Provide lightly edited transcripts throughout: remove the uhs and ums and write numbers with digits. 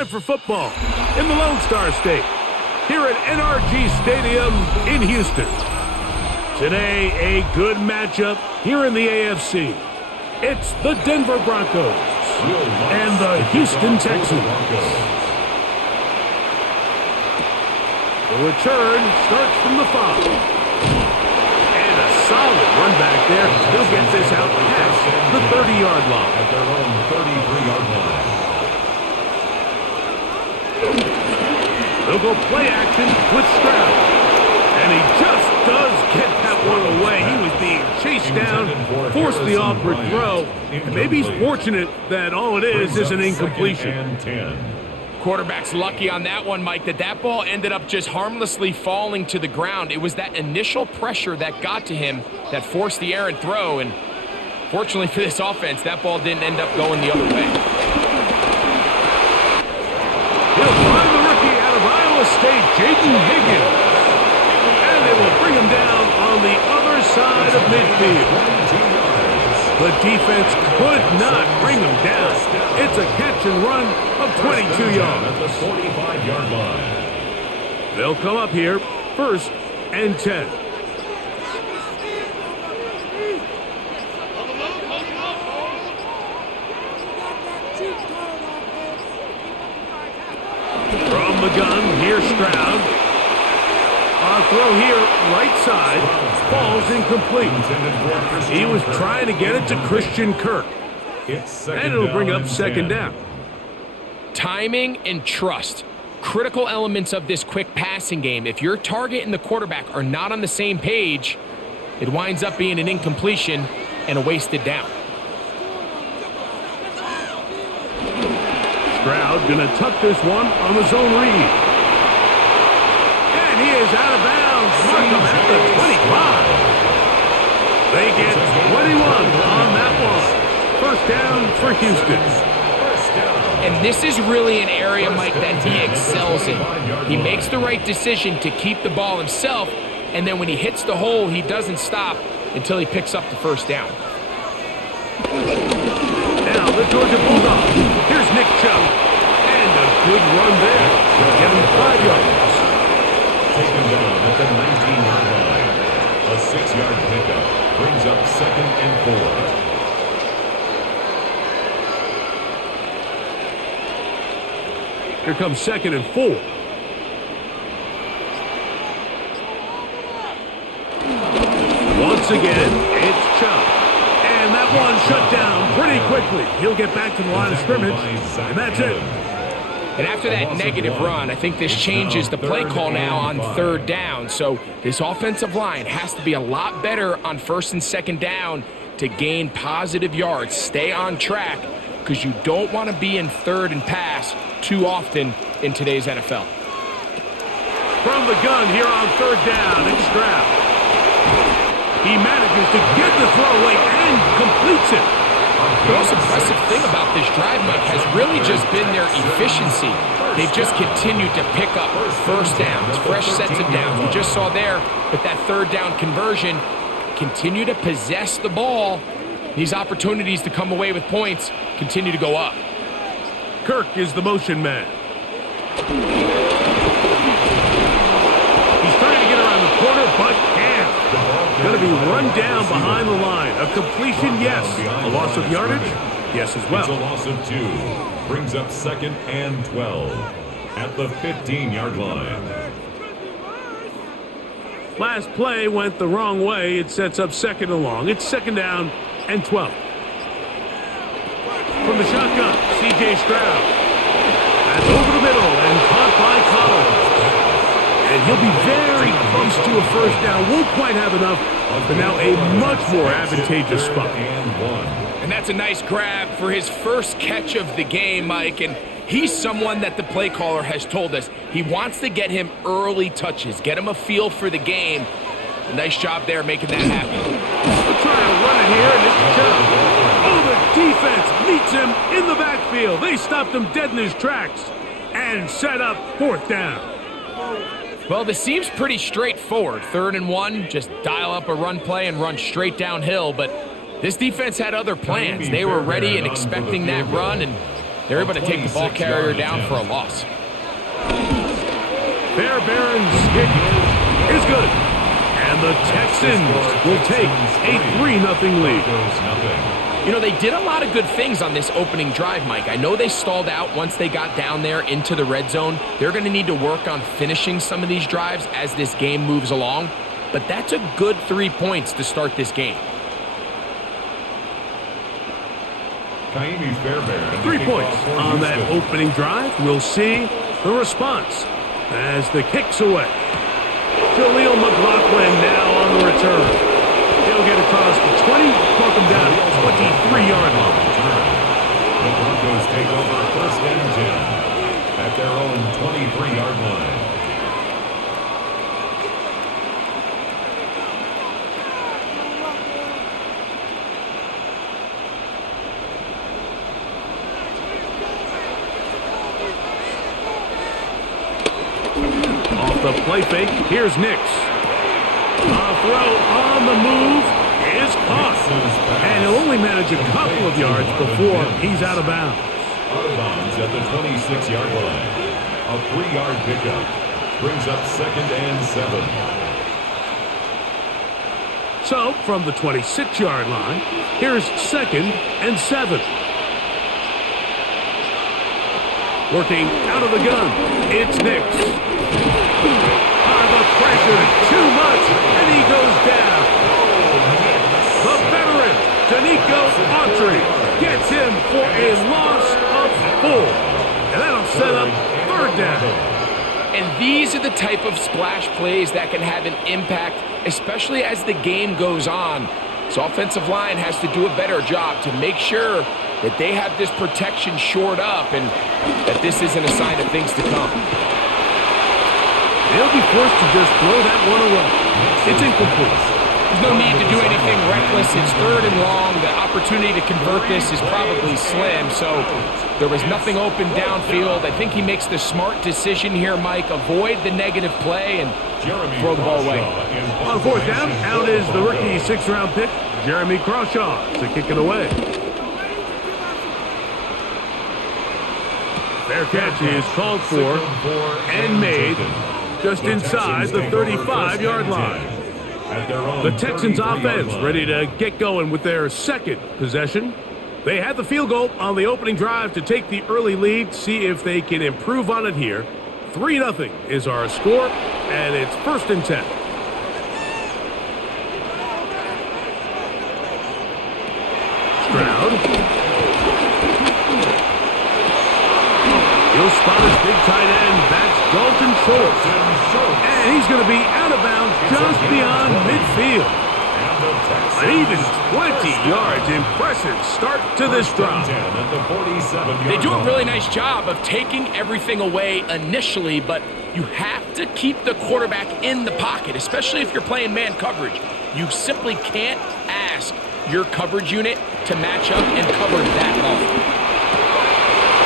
time for football in the Lone Star State, here at NRG Stadium in Houston. Today, a good matchup here in the AFC. It's the Denver Broncos and the Houston Texans. The return starts from the 5. And a solid run back there. He'll get this out past the 30-yard line. At their own 33-yard line. They'll go play action with Stroud. And he just does get that one away. He was being chased down, forced the awkward throw. And maybe he's fortunate that all it is an incompletion. Quarterback's lucky on that one, Mike, that ball ended up just harmlessly falling to the ground. It was that initial pressure that got to him that forced the errant throw, and fortunately for this offense, that ball didn't end up going the other way. He'll find the rookie out of Iowa State, Jaden Higgins, and they will bring him down on the other side of midfield. The defense could not bring him down. It's a catch and run of 22 yards. At the 45-yard line. They'll come up here, 1st and 10. From the gun, here's Stroud. Our throw here, right side, falls incomplete. He was trying to get it to Christian Kirk. And it'll bring up 2nd down. Timing and trust, critical elements of this quick passing game. If your target and the quarterback are not on the same page, it winds up being an incompletion and a wasted down. Stroud gonna tuck this one on the zone read. And he is out of bounds. Mark him at the 25. They get 21 on that one. 1st down for Houston. And this is really an area, Mike, that he excels in. He makes the right decision to keep the ball himself, and then when he hits the hole, he doesn't stop until he picks up the 1st down. Now the Georgia Bulldogs. Here's Nick Chubb. And a good run there. Give him 5 yards. Taken down at the 19-yard line. A 6-yard pickup brings up 2nd and 4. Here comes 2nd and 4. Once again, it's Chubb. And that one shut down pretty quickly. He'll get back to the line of scrimmage, and that's it. And after that negative run, I think this changes the play call now on 3rd down. So this offensive line has to be a lot better on 1st and 2nd down to gain positive yards. Stay on track, because you don't want to be in 3rd and pass too often in today's NFL. From the gun here on 3rd down, it's Stroud. He manages to get the throw late and completes it. The most impressive thing about this drive, Mike, has really just been their efficiency. They've just continued to pick up 1st downs, fresh sets of downs. We just saw there with that 3rd down conversion, continue to possess the ball. These opportunities to come away with points continue to go up. Kirk is the motion man. He's trying to get around the corner, but can't. Going to be run down behind the line. A completion, yes. A loss of yardage, yes as well. It's a loss of 2. Brings up 2nd and 12 at the 15-yard line. Last play went the wrong way. It sets up 2nd and long. It's 2nd down and 12. From the shotgun, C.J. Stroud. That's over the middle and caught by Collins. And he'll be very close to a 1st down. Won't quite have enough, but now a much more advantageous spot. And that's a nice grab for his first catch of the game, Mike. And he's someone that the play caller has told us he wants to get him early touches, get him a feel for the game. A nice job there making that happen. We'll try to run it here, and it's Chubb. Oh, the defense meets him in the backfield. They stopped him dead in his tracks and set up 4th down. Well, this seems pretty straightforward. 3rd and 1, just dial up a run play and run straight downhill. But this defense had other plans. They were ready and expecting that run, and they're able to take the ball carrier down for a loss. Fairbairn's kick is good. And the Texans will take a 3-0 lead. You know, they did a lot of good things on this opening drive, Mike. I know they stalled out once they got down there into the red zone. They're going to need to work on finishing some of these drives as this game moves along. But that's a good 3 points to start this game. 3 points on that opening drive. We'll see the response as the kick's away. Jaleel McLaughlin now on the return. He'll get across the 20, walk him down to the 23-yard line. The Broncos take over first and 10 at their own 23-yard line. Off the play fake, here's Nix. A throw on the move is caught. And he'll only manage a couple of yards before he's out of bounds. Out of bounds at the 26-yard line. A 3-yard pickup brings up second and 7. So, from the 26-yard line, here's second and 7. Working out of the gun, it's Nix. The pressure, too much, and he goes down. The veteran, Danico Autry, gets him for a loss of 4. And that'll set up third down. And these are the type of splash plays that can have an impact, especially as the game goes on. So offensive line has to do a better job to make sure that they have this protection shored up and that this isn't a sign of things to come. They'll be forced to just throw that one away. It's incomplete. There's no need to do anything reckless. It's third and long. The opportunity to convert this is probably slim, so there was nothing open downfield. I think he makes the smart decision here, Mike. Avoid the negative play and throw the ball away. On fourth down, out is the rookie 6th-round pick, Jeremy Crawshaw, to kick it away. Fair catch is called for and made just inside the 35-yard line. The Texans offense ready to get going with their second possession. They had the field goal on the opening drive to take the early lead, see if they can improve on it here. 3-0 is our score, and it's first and 10. Stroud. He'll spot his big tight end. That's Dalton Schultz. And he's going to be out of bounds just beyond midfield. An even 20 yards. Impressive start to this drive. They do a really nice job of taking everything away initially, but you have to keep the quarterback in the pocket, especially if you're playing man coverage. You simply can't ask your coverage unit to match up and cover that long.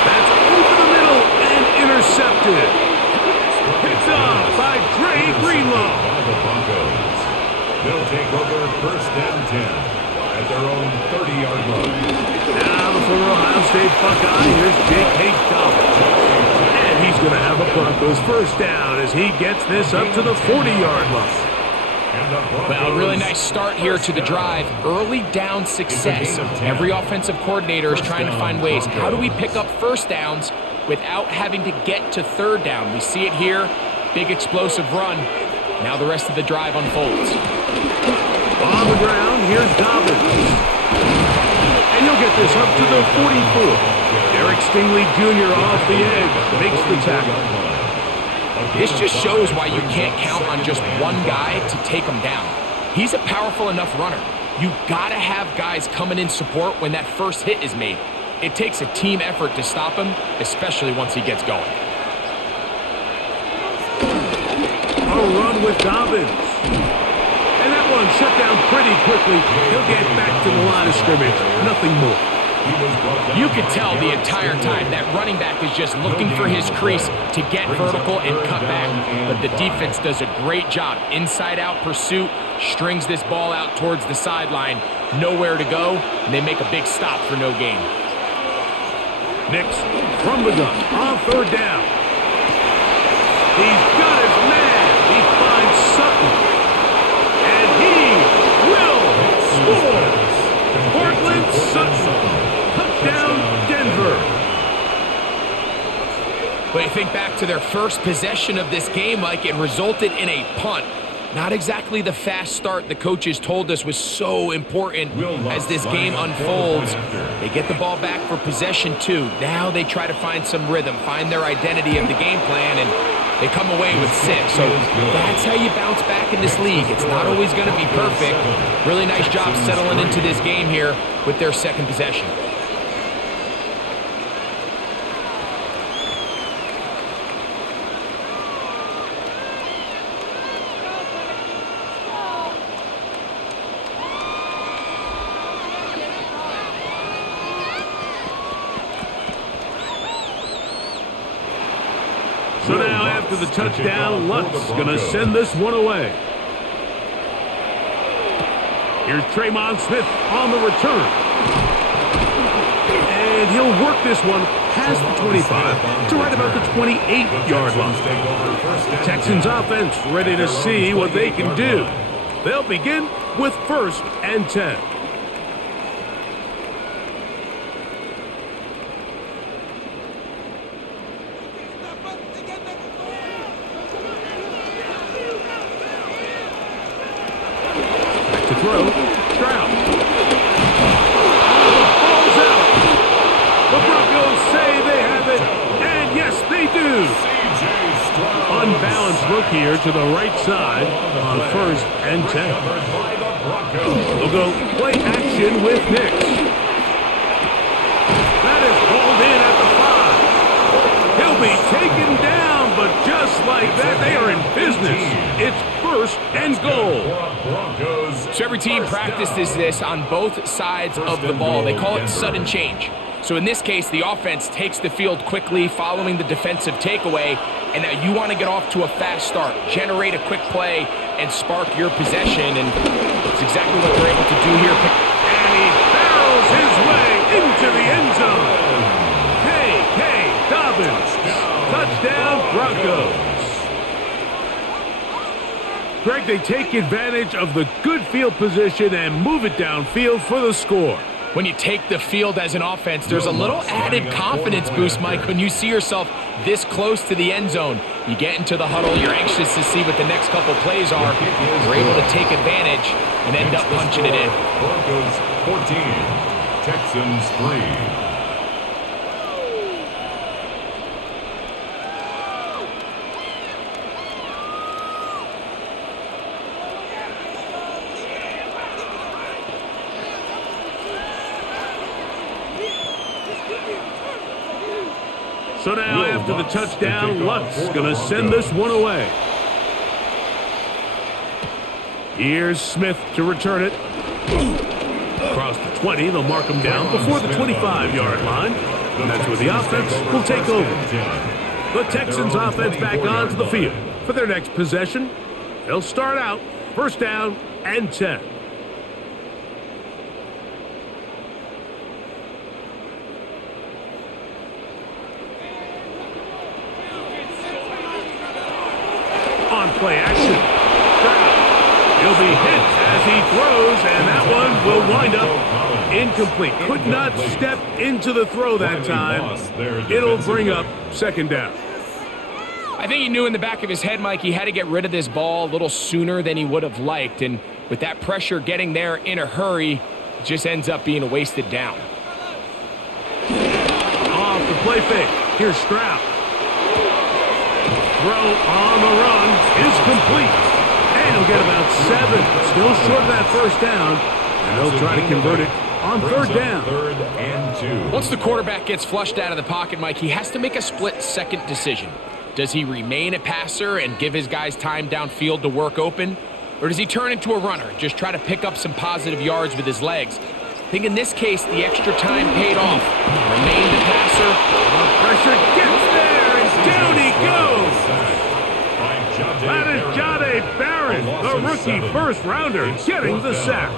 That's over the middle and intercepted. Picked off by Dre Greenlaw. The Broncos. They'll take over first and 10 at their own 30-yard line. Now the former Ohio State Buckeye, here's J.K. Dobbins. And he's going to have a Broncos first down as he gets this up to the 40-yard line. Well, a really nice start here to the drive. Early down success. Every offensive coordinator is trying to find ways. How do we pick up first downs without having to get to third down? We see it here. Big explosive run. Now the rest of the drive unfolds. On the ground, here's Dobbins. And he'll get this up to the 44. Derek Stingley Jr. off the edge. Makes the tackle. This just shows why you can't count on just one guy to take him down. He's a powerful enough runner. You gotta have guys coming in support when that first hit is made. It takes a team effort to stop him, especially once he gets going. A run with Dobbins. And that one shut down pretty quickly. He'll get back to the line of scrimmage. Nothing more. You could tell the entire time that running back is just looking for his crease to get vertical and cut back. But the defense does a great job. Inside-out pursuit, strings this ball out towards the sideline. Nowhere to go, and they make a big stop for no gain. Nix from the gun on third down. He's got his man. He finds Sutton. And he will score. Cortland Sutton. Touchdown, Denver. But you think back to their first possession of this game, Mike, it resulted in a punt. Not exactly the fast start the coaches told us was so important as this game unfolds. They get the ball back for possession 2. Now they try to find some rhythm, find their identity of the game plan, and they come away with 6. So that's how you bounce back in this league. It's not always going to be perfect. Really nice job settling into this game here with their second possession. So now after the touchdown, Luck's going to send this one away. Here's Tremon Smith on the return. And he'll work this one past the 25 to right about the 28-yard line. Texans offense ready to see what they can do. They'll begin with 1st and 10. Throw, Stroud. Ball's out. The Broncos say they have it, and yes, they do. Unbalanced look here to the right side on 1st and 10. They'll go play action with Nix. That is hauled in at the 5. He'll be taken down, but just like that, they are in business. It's 1st and goal. So every team practices this on both sides of the ball. They call it sudden change. So in this case, the offense takes the field quickly following the defensive takeaway, and now you want to get off to a fast start, generate a quick play, and spark your possession, and that's exactly what they're able to do here. And he barrels his way into the end zone. K.K. Dobbins, touchdown Broncos. Greg, they take advantage of the good field position and move it downfield for the score. When you take the field as an offense, there's a little added confidence boost, Mike, when you see yourself this close to the end zone. You get into the huddle, you're anxious to see what the next couple plays are. You're able to take advantage and end up punching it in. Broncos 14, Texans 3. So now after the touchdown, Luck's going to send this one away. Here's Smith to return it. Across the 20, they'll mark him down before the 25-yard line. And that's where the offense will take over. The Texans offense back onto the field for their next possession. They'll start out 1st down and 10. Play action. He'll be hit as he throws, and that one will wind up incomplete. Could not step into the throw that time. It'll bring up 2nd down. I think he knew in the back of his head, Mike, he had to get rid of this ball a little sooner than he would have liked, and with that pressure getting there in a hurry, it just ends up being a wasted down. Off the play fake. Here's Stroud. Throw on the run is complete. And he'll get about 7. Still short of that 1st down. And they'll try to convert it on 3rd down. 3rd and 2. Once the quarterback gets flushed out of the pocket, Mike, he has to make a split-second decision. Does he remain a passer and give his guys time downfield to work open? Or does he turn into a runner, just try to pick up some positive yards with his legs? I think in this case, the extra time paid off. Remained a passer. The pressure gets there, and down he goes. That is Jahdae Barron, the rookie 1st-rounder, getting the sack.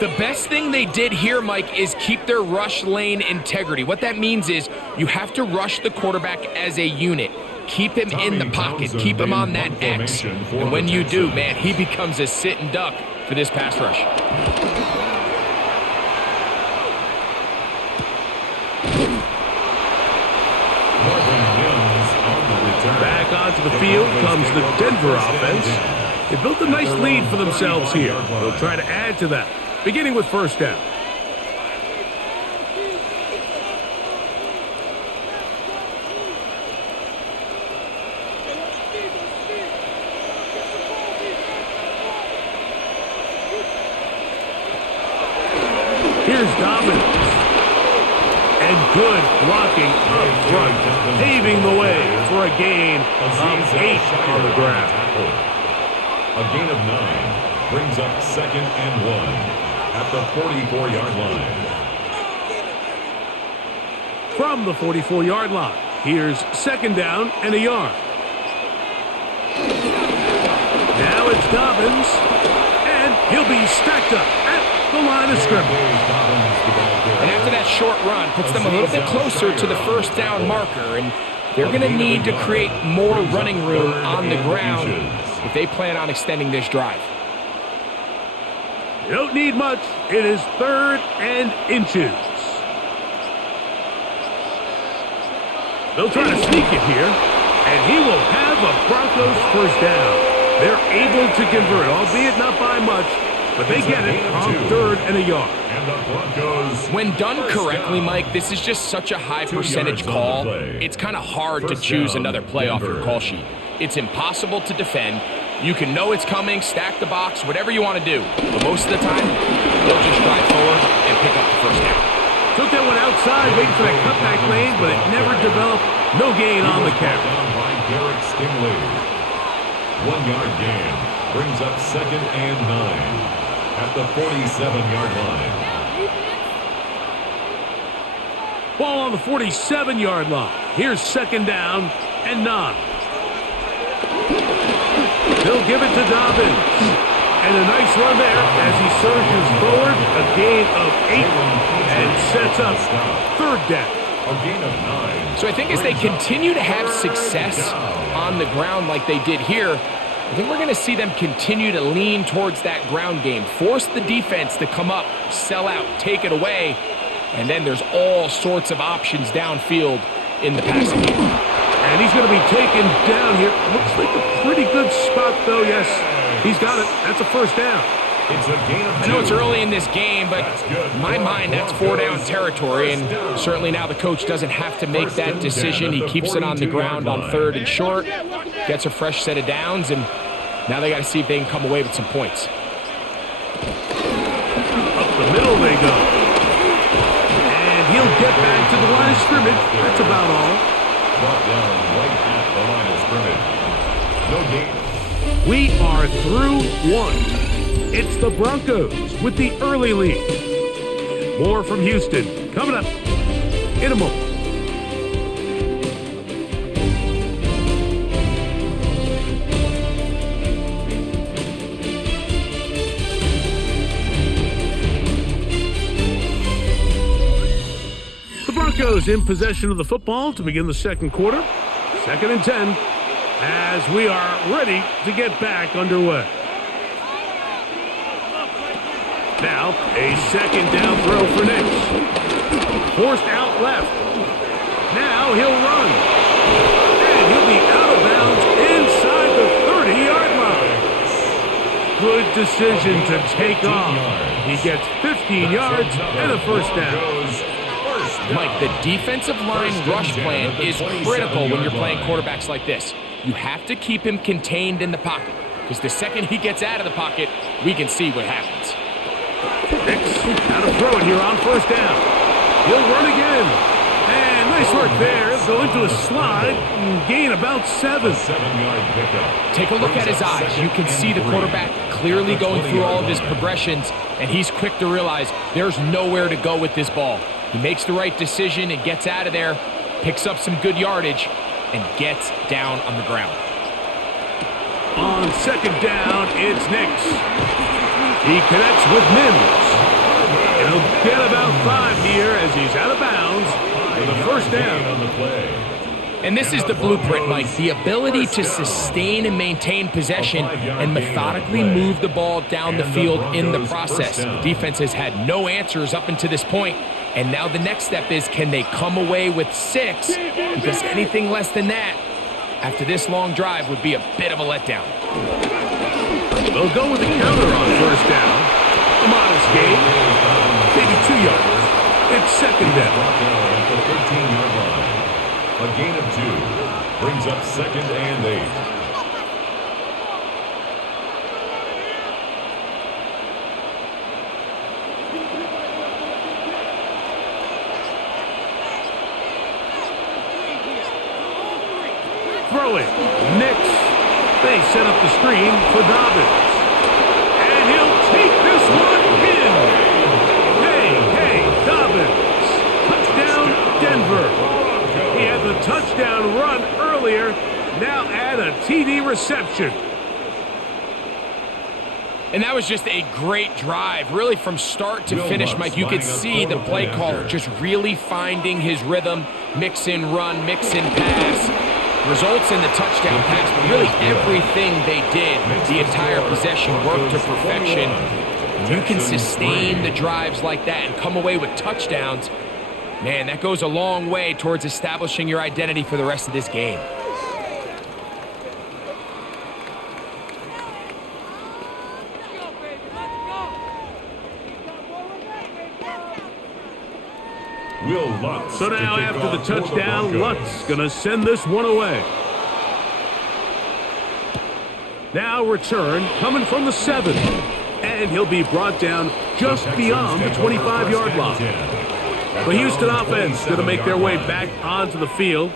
The best thing they did here, Mike, is keep their rush lane integrity. What that means is you have to rush the quarterback as a unit. Keep him in the pocket. Keep him on that X. And when you do, man, he becomes a sitting duck for this pass rush. Back onto the field comes the Denver offense. They built a nice lead for themselves here. They'll try to add to that, beginning with first down. Here's Dobbins. And good blocking up front, paving the way for a gain of 8 on the ground. A gain of 9 brings up 2nd and 1 at the 44-yard line. From the 44-yard line, here's 2nd down and a yard. Now it's Dobbins, and he'll be stacked up at the line of scrimmage. And after that short run, puts them a little bit closer to the first down marker, and they're going to need to create more running room on the ground if they plan on extending this drive. You don't need much. It is 3rd and inches. They'll try to sneak it here, and he will have a Broncos first down. They're able to convert, albeit not by much, but they get it on 3rd and a yard. When done correctly, Mike, this is just such a high percentage call. It's kind of hard to choose another play off your call sheet. It's impossible to defend. You can know it's coming, stack the box, whatever you want to do. But most of the time, they'll just drive forward and pick up the first down. Took that one outside, waiting for that cutback lane, but it never developed. No gain on the carry. 1-yard gain brings up 2nd and 9 at the 47-yard line. Ball on the 47-yard line. Here's 2nd down and 9. They'll give it to Dobbins. And a nice run there as he surges forward. A gain of 8 and sets up 3rd down. A gain of 9. So I think as they continue to have success on the ground like they did here, I think we're going to see them continue to lean towards that ground game, force the defense to come up, sell out, take it away, and then there's all sorts of options downfield in the passing game. And he's going to be taken down here. Looks like a pretty good spot, though. Yes, he's got it. That's a first down. It's a gain of 2. I know it's early in this game, but in my mind, that's 4-down territory, and certainly now the coach doesn't have to make that decision. He keeps it on the ground on 3rd and short, gets a fresh set of downs, and now they got to see if they can come away with some points. Up the middle they go. And he'll get back to the line of scrimmage. That's about all. Brought down right at the line of scrimmage. No gain. We are through 1. It's the Broncos with the early lead. More from Houston coming up in a moment. The Broncos in possession of the football to begin the 2nd quarter. 2nd and 10 as we are ready to get back underway. Now, a 2nd down throw for Nix. Forced out left. Now he'll run. And he'll be out of bounds inside the 30-yard line. Good decision to take off. He gets 15 yards and a first down. Mike, the defensive line rush plan is critical when you're playing quarterbacks like this. You have to keep him contained in the pocket, because the second he gets out of the pocket, we can see what happens. Nix, how to throw it here on first down. He'll run again. And nice work there. He'll go into a slide and gain about 7. 7-yard pickup. Take a look at his eyes. You can see the quarterback clearly going through all of his progressions, and he's quick to realize there's nowhere to go with this ball. He makes the right decision and gets out of there, picks up some good yardage, and gets down on the ground. On 2nd down, it's Nix. He connects with Mims. And he'll get about 5 here as he's out of bounds for the first down. On the play. And this is the blueprint, Mike. The ability to sustain and maintain possession and methodically move the ball down the field in the process. The defense has had no answers up until this point, and now the next step is, can they come away with 6? Because anything less than that, after this long drive, would be a bit of a letdown. They'll go with a counter on first down. A modest gain, maybe 2 yards. It's second down. At the 13-yard line. A gain of 2 brings up 2nd and 8. Throwing. Nix. They set up the screen for Dobbins. And he'll take this one in. Hey, Dobbins. Touchdown, Denver. He had the touchdown run earlier. Now add a TD reception. And that was just a great drive, really from start to finish, Mike. You could see the play caller just really finding his rhythm, mix in run, mix in pass. Results in the touchdown pass, but really everything they did, the entire possession worked to perfection. You can sustain the drives like that and come away with touchdowns. Man, that goes a long way towards establishing your identity for the rest of this game. So now after the touchdown, Lutz gonna send this one away. Now return coming from the 7. And he'll be brought down just beyond the 25-yard line. The Houston offense going to make their way back onto the field.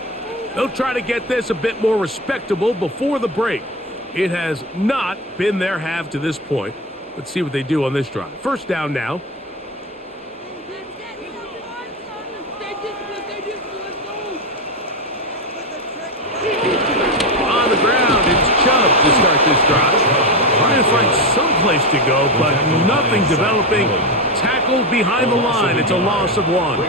They'll try to get this a bit more respectable before the break. It has not been their half to this point. Let's see what they do on this drive. First down now. On the ground, it's Chubb to start this drive. Trying to find some place to go, but nothing developing. Tackled behind the line. It's a loss of 1.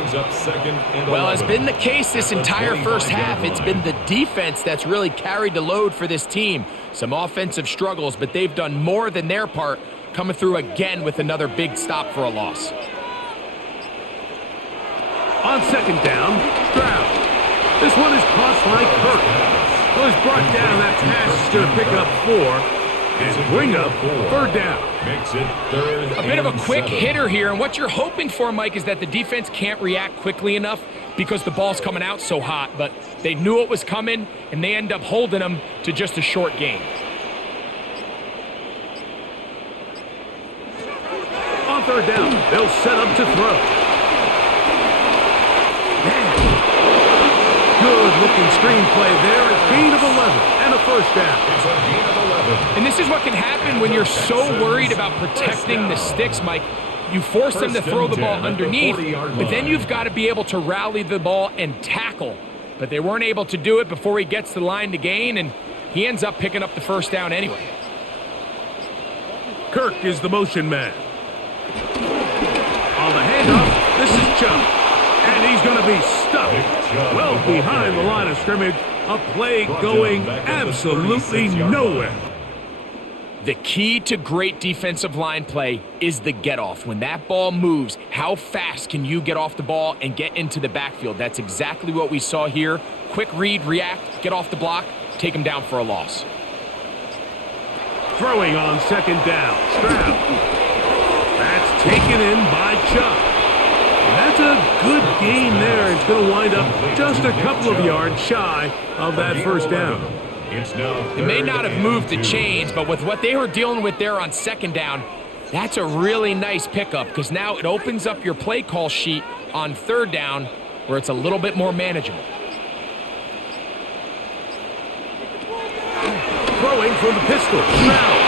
Well, it's been the case this entire first half. It's been the defense that's really carried the load for this team. Some offensive struggles, but they've done more than their part, coming through again with another big stop for a loss. On second down, Stroud. This one is caught by Kirk. Well, he's brought down. That pass is going to pick up 4. And bring up third down. Makes it 3rd. A bit of a quick hitter here, and what you're hoping for, Mike, is that the defense can't react quickly enough because the ball's coming out so hot, but they knew it was coming, and they end up holding them to just a short gain. On third down, they'll set up to throw. Good-looking screenplay there, a gain of 11 and a first down. It's a gain of 11. And this is what can happen when you're so worried about protecting the sticks, Mike. You force them to throw the ball underneath, but then you've got to be able to rally the ball and tackle. But they weren't able to do it before he gets the line to gain, and he ends up picking up the first down anyway. Kirk is the motion man. On the handoff, this is Chubb. And he's going to be stuck well behind the line of scrimmage. A play going absolutely nowhere. The key to great defensive line play is the get-off. When that ball moves, how fast can you get off the ball and get into the backfield? That's exactly what we saw here. Quick read, react, get off the block, take him down for a loss. Throwing on second down, Stroud. That's taken in by Chubb. That's a good gain there. It's going to wind up just a couple of yards shy of that first down. It may not have moved the chains, but with what they were dealing with there on second down, that's a really nice pickup because now it opens up your play call sheet on third down where it's a little bit more manageable. Throwing from the pistol, Stroud.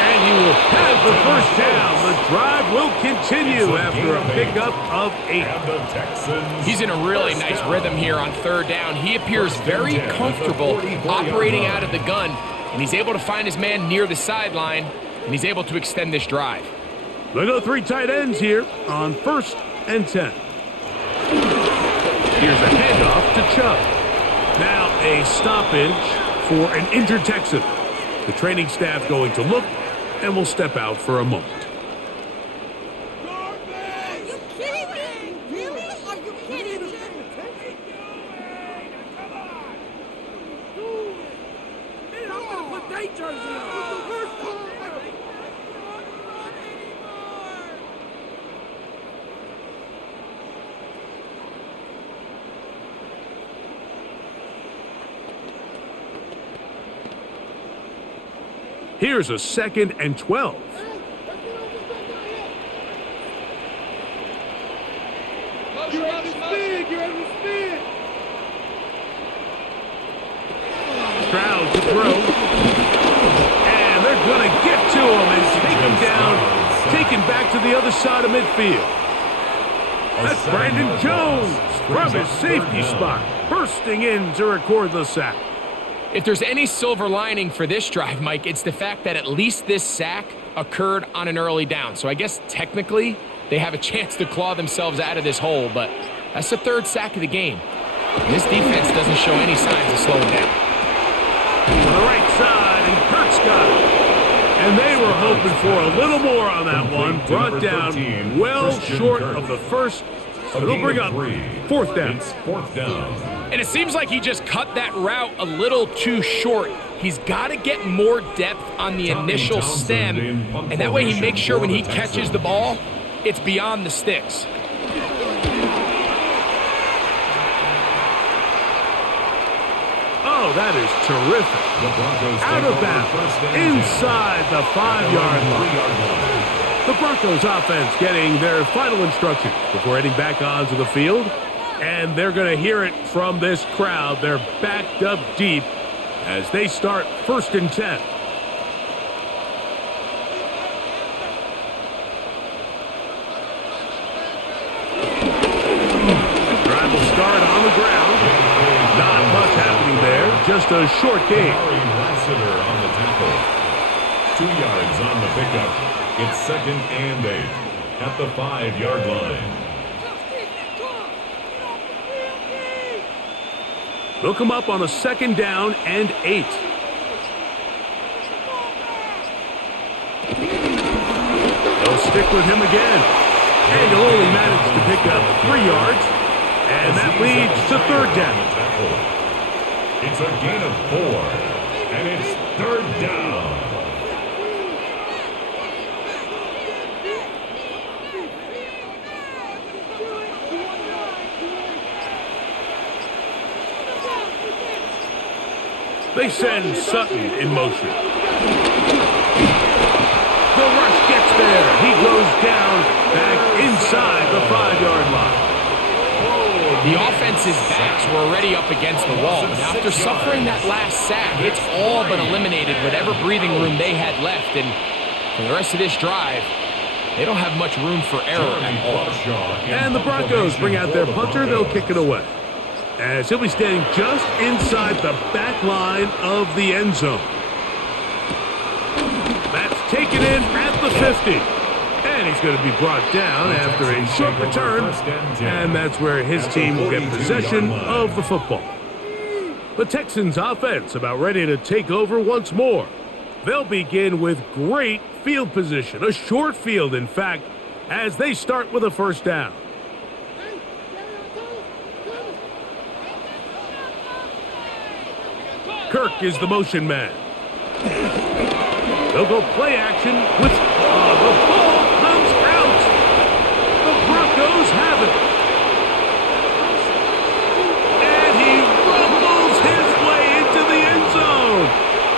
And he will have the first down. The drive will continue after a pickup of 8. He's in a really nice rhythm here on third down. He appears very comfortable operating out of the gun, and he's able to find his man near the sideline, and he's able to extend this drive. They'll go 3 tight ends here on 1st and 10. Here's a handoff to Chubb. Now a stoppage for an injured Texan. The training staff going to look and will step out for a moment. Are you kidding me? Really? Are you kidding me? I'm going to put their jersey on. Here's a 2nd and 12. You're on the speed. You're on the speed. Stroud to throw. And they're going to get to him and take him down, taken back to the other side of midfield. That's Brandon Jones from his safety spot, bursting in to record the sack. If there's any silver lining for this drive, Mike, it's the fact that at least this sack occurred on an early down. So I guess technically they have a chance to claw themselves out of this hole, but that's the 3rd sack of the game. And this defense doesn't show any signs of slowing down. To the right side, and Kurt's got it. And they were hoping for a little more on that one. Brought down well short of the first. So they'll bring up 4th down. It's 4th down. And it seems like he just cut that route a little too short. He's got to get more depth on the initial stem, and that way he makes sure when he catches the ball, it's beyond the sticks. Oh, that is terrific. The Broncos Out of bounds, inside the 5-yard line. The Broncos offense getting their final instructions before heading back onto the field. And they're going to hear it from this crowd. They're backed up deep as they start 1st and 10. Drive will start on the ground. Not much happening there. Just a short gain. Lassiter on the tackle. 2 yards on the pickup. It's 2nd and 8 at the 5-yard line. They'll come up on a 2nd down and 8. They'll stick with him again. And he'll only manage to pick up 3 yards. And that leads to 3rd down. It's a gain of 4. And it's 3rd down. They send Sutton in motion. The rush gets there. He goes down back inside the 5-yard line. The offense's backs were already up against the wall. Now, after suffering that last sack, it's all but eliminated whatever breathing room they had left. And for the rest of this drive, they don't have much room for error at all. And the Broncos bring out their punter. They'll kick it away, as he'll be standing just inside the back line of the end zone. That's taken in at the 50. And he's going to be brought down after a short return. And that's where his team will get possession of the football. The Texans offense about ready to take over once more. They'll begin with great field position, a short field, in fact, as they start with a 1st down. Kirk is the motion man. They'll go play action with the ball comes out. The Broncos have it. And he rumbles his way into the end zone.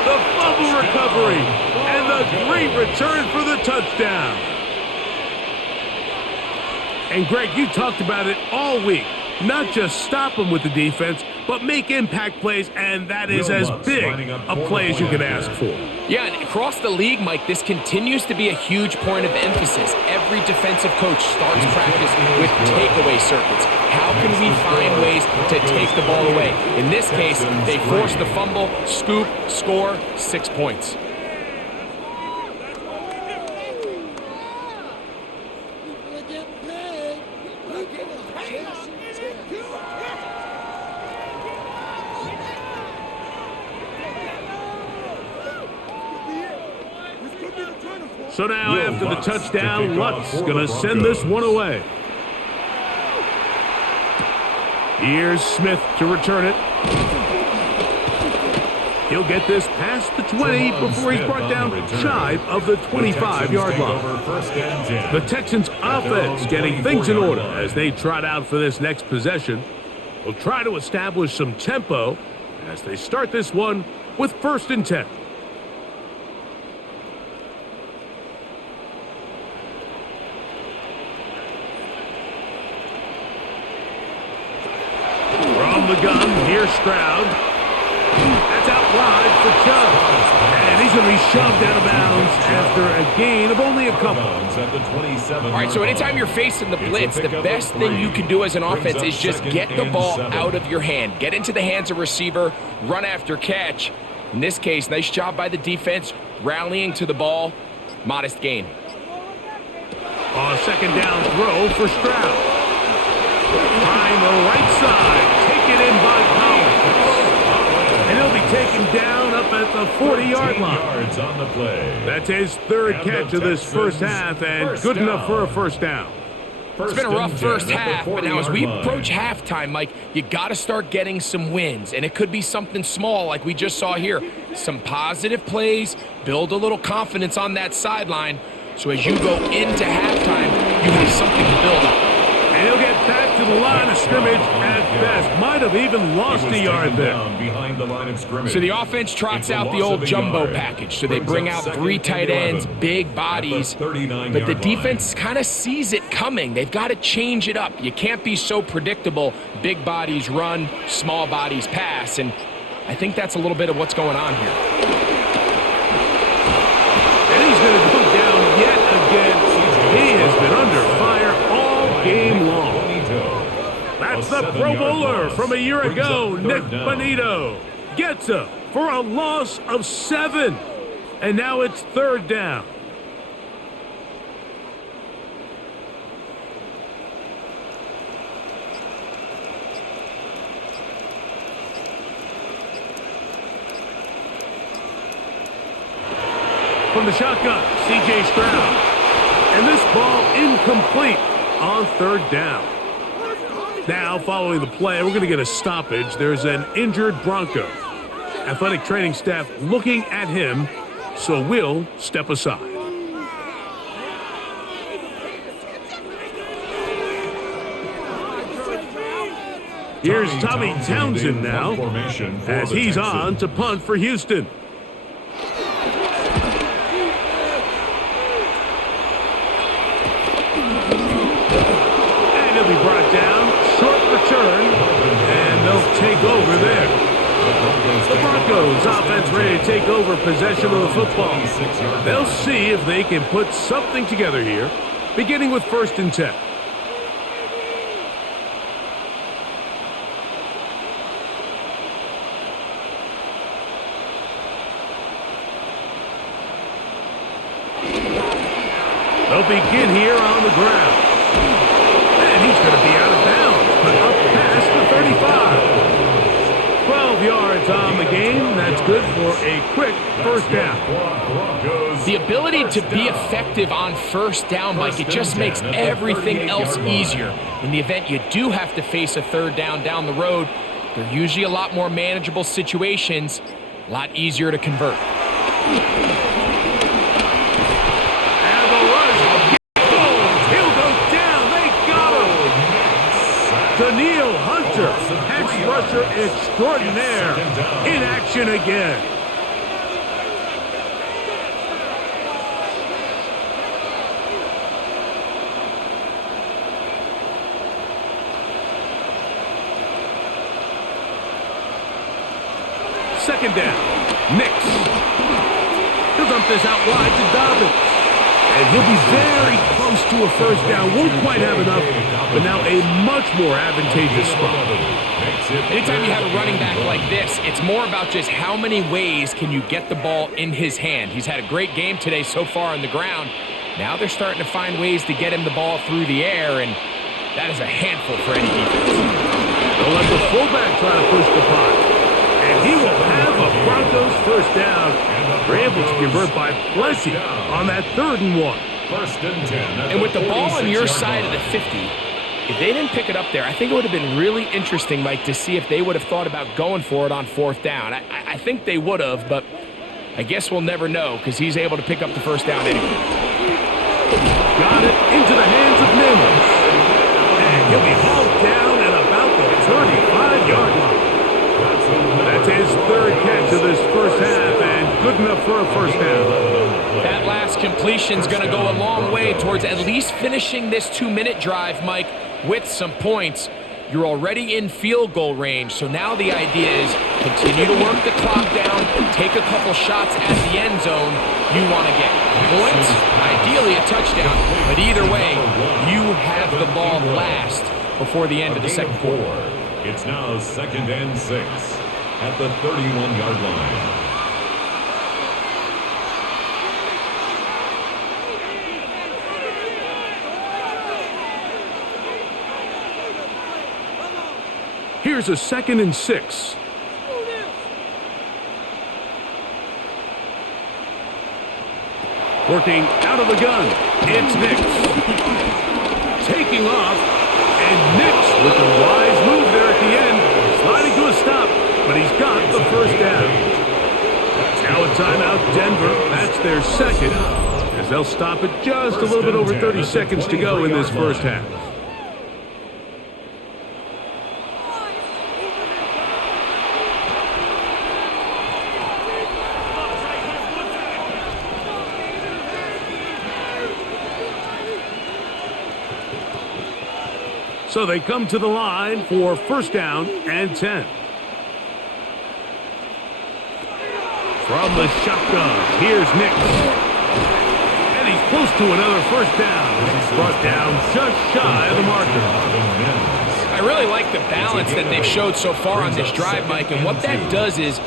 The fumble recovery and the great return for the touchdown. And Greg, you talked about it all week. Not just stop them with the defense, but make impact plays, and that is as big a play as you can ask for. Yeah, and across the league, Mike, this continues to be a huge point of emphasis. Every defensive coach starts practice with takeaway circuits. How can we find ways to take the ball away? In this case, they forced the fumble, scoop, score, 6 points. So now Will after the Lutz to touchdown, kick off Lutz for going the to send this Broncos. one away. Here's Smith to return it. He'll get this past the 20 before he's brought down shy of the 25-yard line. The Texans offense getting things in order as they trot out for this next possession. They'll try to establish some tempo as they start this one with 1st and 10. From the gun, here's Stroud. That's out wide for Chubb. And he's going to be shoved out of bounds after a gain of only a couple. All right, so anytime you're facing the blitz, the best thing you can do as an offense is just get the ball out of your hand. Get into the hands of receiver, run after catch. In this case, nice job by the defense, rallying to the ball. Modest gain. On a 2nd down throw for Stroud. Trying the right side, taken in by Collins. And he'll be taken down up at the 40-yard line. That's his 3rd catch of this first half, and good enough for a 1st down. It's been a rough first half, but now as we approach halftime, Mike, you got to start getting some wins, and it could be something small like we just saw here. Some positive plays, build a little confidence on that sideline, so as you go into halftime, you have something to build on. And he'll get back to the line of scrimmage at best. Might have even lost a yard there. Behind the line of scrimmage. So the offense trots out the old jumbo package. So they bring out 3 tight ends, big bodies. But the defense kind of sees it coming. They've got to change it up. You can't be so predictable. Big bodies run, small bodies pass. And I think that's a little bit of what's going on here. And he's going to go down yet again. He has been under fire all game long. That's the Pro Bowler from a year ago, Nick Bonito. Gets him for a loss of 7. And now it's 3rd down. From the shotgun, C.J. Stroud. And this ball incomplete on 3rd down. Now, following the play, we're going to get a stoppage. There's an injured Bronco. Athletic training staff looking at him, so we'll step aside. Here's Tommy Townsend now, as he's on to punt for Houston. And he'll be brought down. Short return, and they'll take over there. The Broncos offense ready to take over possession of the football. They'll see if they can put something together here, beginning with 1st and 10. They'll begin here on the ground. And he's going to be out of bounds, but up past the 35. 12 yards on the game. That's good for a quick 1st down. The ability to be effective on 1st down, Mike, it just makes everything else easier. In the event you do have to face a 3rd down the road, they're usually a lot more manageable situations, a lot easier to convert. Daniil Hunter, pass rusher extraordinaire, in action again. Second down, Nix. He'll dump this out wide to Dobbins. And he'll be very close to a 1st down. Won't quite have enough, but now a much more advantageous spot. Anytime you have a running back like this, it's more about just how many ways can you get the ball in his hand. He's had a great game today so far on the ground. Now they're starting to find ways to get him the ball through the air, and that is a handful for any defense. They'll let the fullback try to push the punt. And he will have a Broncos first down. They're able to convert by plenty on that 3rd and 1. First and 10. And with the ball on your side of the 50, if they didn't pick it up there, I think it would have been really interesting, Mike, to see if they would have thought about going for it on 4th down. I think they would have, but I guess we'll never know because he's able to pick up the first down anyway. Got it into the hands of Mims. And he'll be hauled down at about the 35-yard line. That's his 3rd catch of this first half and good enough for a first down. That last completion's going to go a long way towards at least finishing this 2-minute drive, Mike, with some points. You're already in field goal range, so now the idea is continue to work the clock down, take a couple shots at the end zone you want to get. Points, ideally a touchdown, but either way, you have the ball last before the end of the second quarter. It's now 2nd and 6 at the 31-yard line. Here's a 2nd and 6. Working out of the gun, it's Nix. Taking off, and Nix with a wise move there at the end, sliding to a stop, but he's got the first down. Now a timeout, Denver. That's their 2nd, as they'll stop it just a little bit over 30 seconds to go in this first half. So they come to the line for first down and 10. From the shotgun, here's Nix. And he's close to another first down. He's brought down just shy of the marker. I really like the balance that they've showed so far on this drive, Mike, and what that does is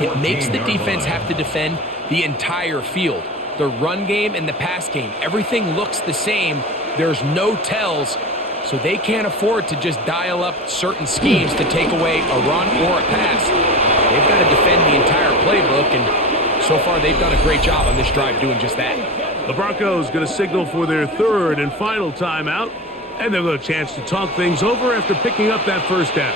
it makes the defense have to defend the entire field. The run game and the pass game, everything looks the same. There's no tells. So they can't afford to just dial up certain schemes to take away a run or a pass. They've got to defend the entire playbook, and so far they've done a great job on this drive doing just that. The Broncos going to signal for their 3rd and final timeout, and they'll get a chance to talk things over after picking up that first down.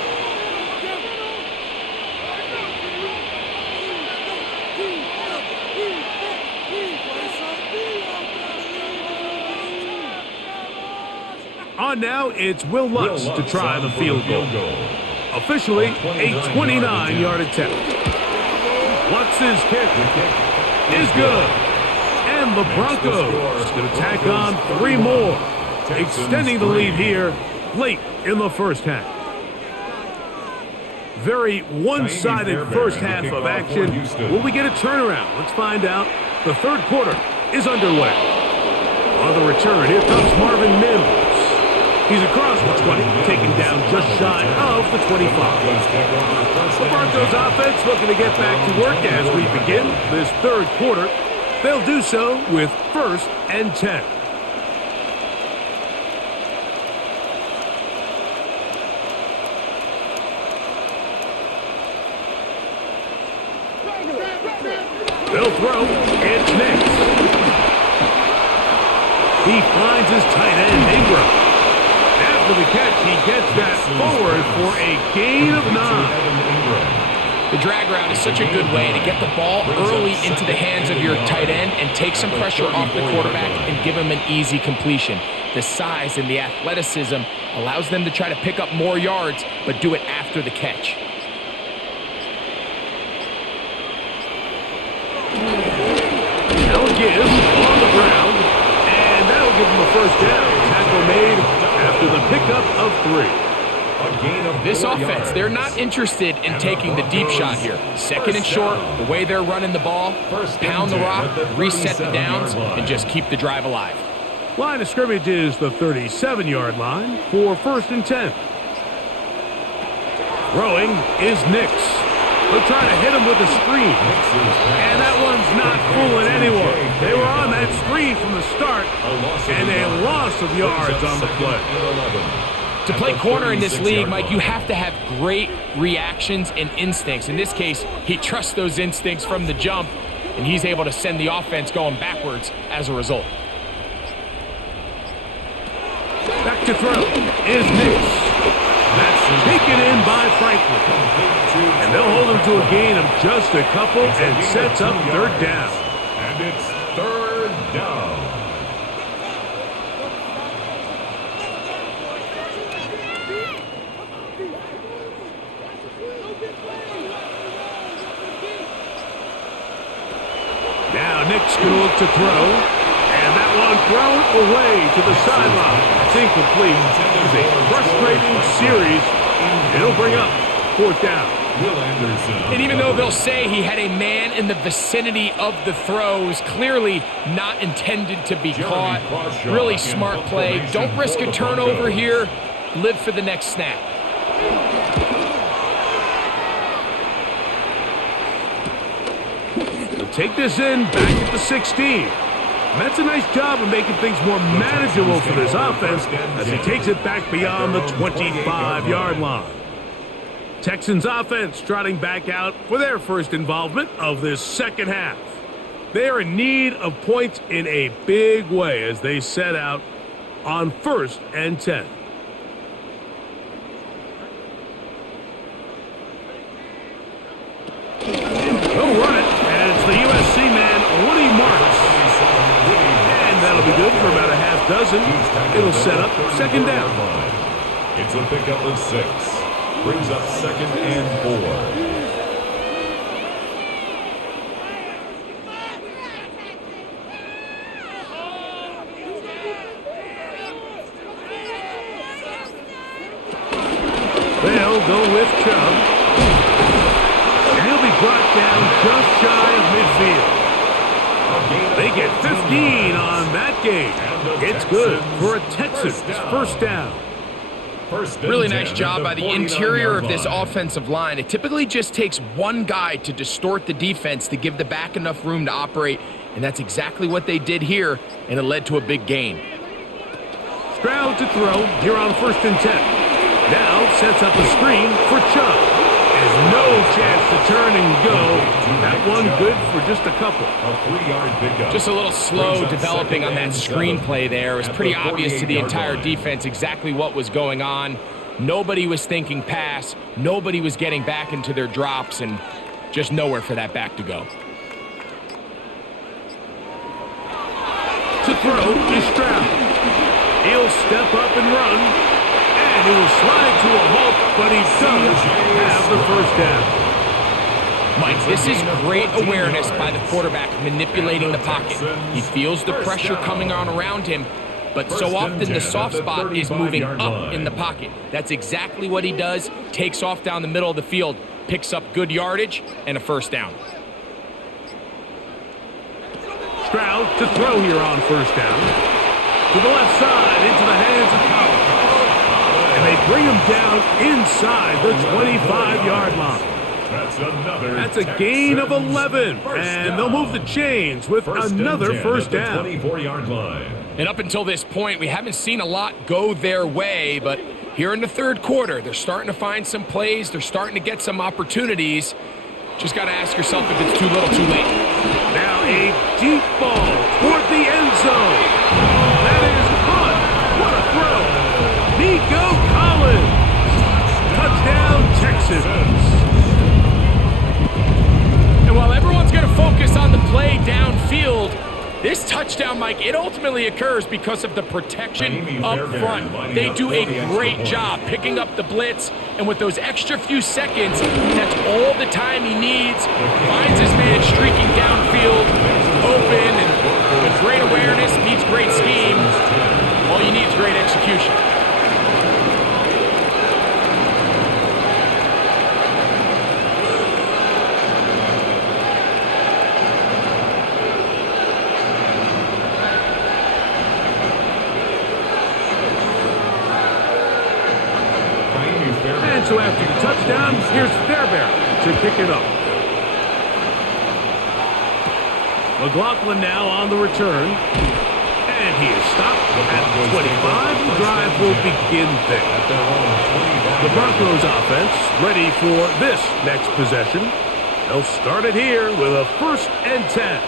On now, it's Will Lutz to try the field goal. Officially, a 29-yard attempt. Lutz's kick is good. And the Broncos going to tack on 3 more, extending the lead here late in the first half. Very one-sided first half of action. Will we get a turnaround? Let's find out. The 3rd quarter is underway. On the return, here comes Marvin Mims. He's across the 20, taken down just shy of the 25. The Broncos offense looking to get back to work as we begin this 3rd quarter. They'll do so with 1st and 10. They'll throw. It's Nix. He finds his tight end, Ingram. After the catch, he gets that forward for a gain of 9. The drag route is such a good way to get the ball early into the hands of your tight end and take some pressure off the quarterback and give him an easy completion. The size and the athleticism allows them to try to pick up more yards, but do it after the catch. They'll give on the ground, and that'll give him a first down. Tackle made after the pickup of 3. This offense, they're not interested in taking the deep shot here. 2nd and short, the way they're running the ball, pound the rock, reset the downs, and just keep the drive alive. Line of scrimmage is the 37-yard line for 1st and 10. Throwing is Nix. They'll try to hit him with a screen. And that one's not fooling anyone. They were on that screen from the start, and a loss of yards on the play. To play corner in this league, Mike, you have to have great reactions and instincts. In this case, he trusts those instincts from the jump, and he's able to send the offense going backwards as a result. Back to throw is Nix. That's taken in by Franklin. And they'll hold him to a gain of just a couple and sets up third down. And it's third down. Now Nick's going to look to throw, and that one thrown away to the sideline. It's incomplete. It was a frustrating series. It'll bring up fourth down. And even though they'll say he had a man in the vicinity of the throws, clearly not intended to be caught. Really smart play. Don't risk a turnover here. Live for the next snap. Take this in back at the 16. And that's a nice job of making things more manageable for this offense as he takes it back beyond the 25-yard line. Texans offense trotting back out for their first involvement of this second half. They are in need of points in a big way as they set out on 1st and 10. They'll run it. The USC man, Woody Marks. And that'll be good for about a half dozen. It'll set up second down. It's a pickup of 6. Brings up 2nd and 4. They'll go with Chubb. Brought down just shy of midfield. They get 15 on that game. It's good for a Texans first down. Really nice job by the interior of this offensive line. It typically just takes one guy to distort the defense to give the back enough room to operate, and that's exactly what they did here, and it led to a big gain. Stroud to throw here on 1st and 10. Now sets up a screen for Chubb. No chance to turn and go. That one good for just a couple. A 3-yard pickup. Just a little slow developing on that screenplay there. It was pretty obvious to the entire defense exactly what was going on. Nobody was thinking pass. Nobody was getting back into their drops, and just nowhere for that back to go. To throw is Stroud. He'll step up and run. And he'll slide to a halt, but he does have the first down. Mike, this is great awareness by the quarterback manipulating the pocket. He feels the pressure coming on around him, but so often the soft spot is moving up in the pocket. That's exactly what he does. Takes off down the middle of the field, picks up good yardage, and a first down. Stroud to throw here on 1st down. To the left side, into the hands of Collins. And they bring him down inside the 25-yard line. That's a gain of 11. And they'll move the chains with another first down. 24-yard line. And up until this point, we haven't seen a lot go their way, but here in the third quarter, they're starting to find some plays. They're starting to get some opportunities. Just got to ask yourself if it's too little, too late. Now a deep ball toward the end zone. That is caught. What a throw. Nico Collins. Touchdown, Texans. And while everyone's going to focus on the play downfield, this touchdown, Mike, it ultimately occurs because of the protection up front. They do a great job picking up the blitz, and with those extra few seconds, that's all the time he needs. Finds his man streaking downfield, open, and with great awareness meets great scheme. All you need is great execution. So after the touchdown, here's Fairbairn to pick it up. McLaughlin now on the return. And he is stopped at the 25. The drive will begin there. The Broncos offense ready for this next possession. They'll start it here with a 1st and 10.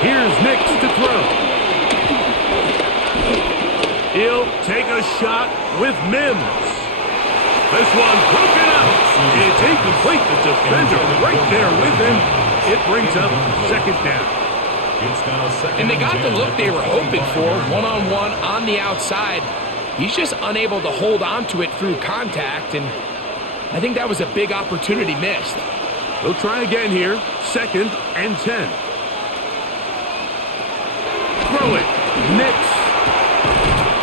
Here's Nix to throw. He'll take a shot with Mims. This one broken up. It's incomplete. The defender right there with him. It brings up 2nd down. And they got the look they were hoping for, one-on-one on the outside. He's just unable to hold on to it through contact, and I think that was a big opportunity missed. They'll try again here. 2nd and 10. Throw it. Nix.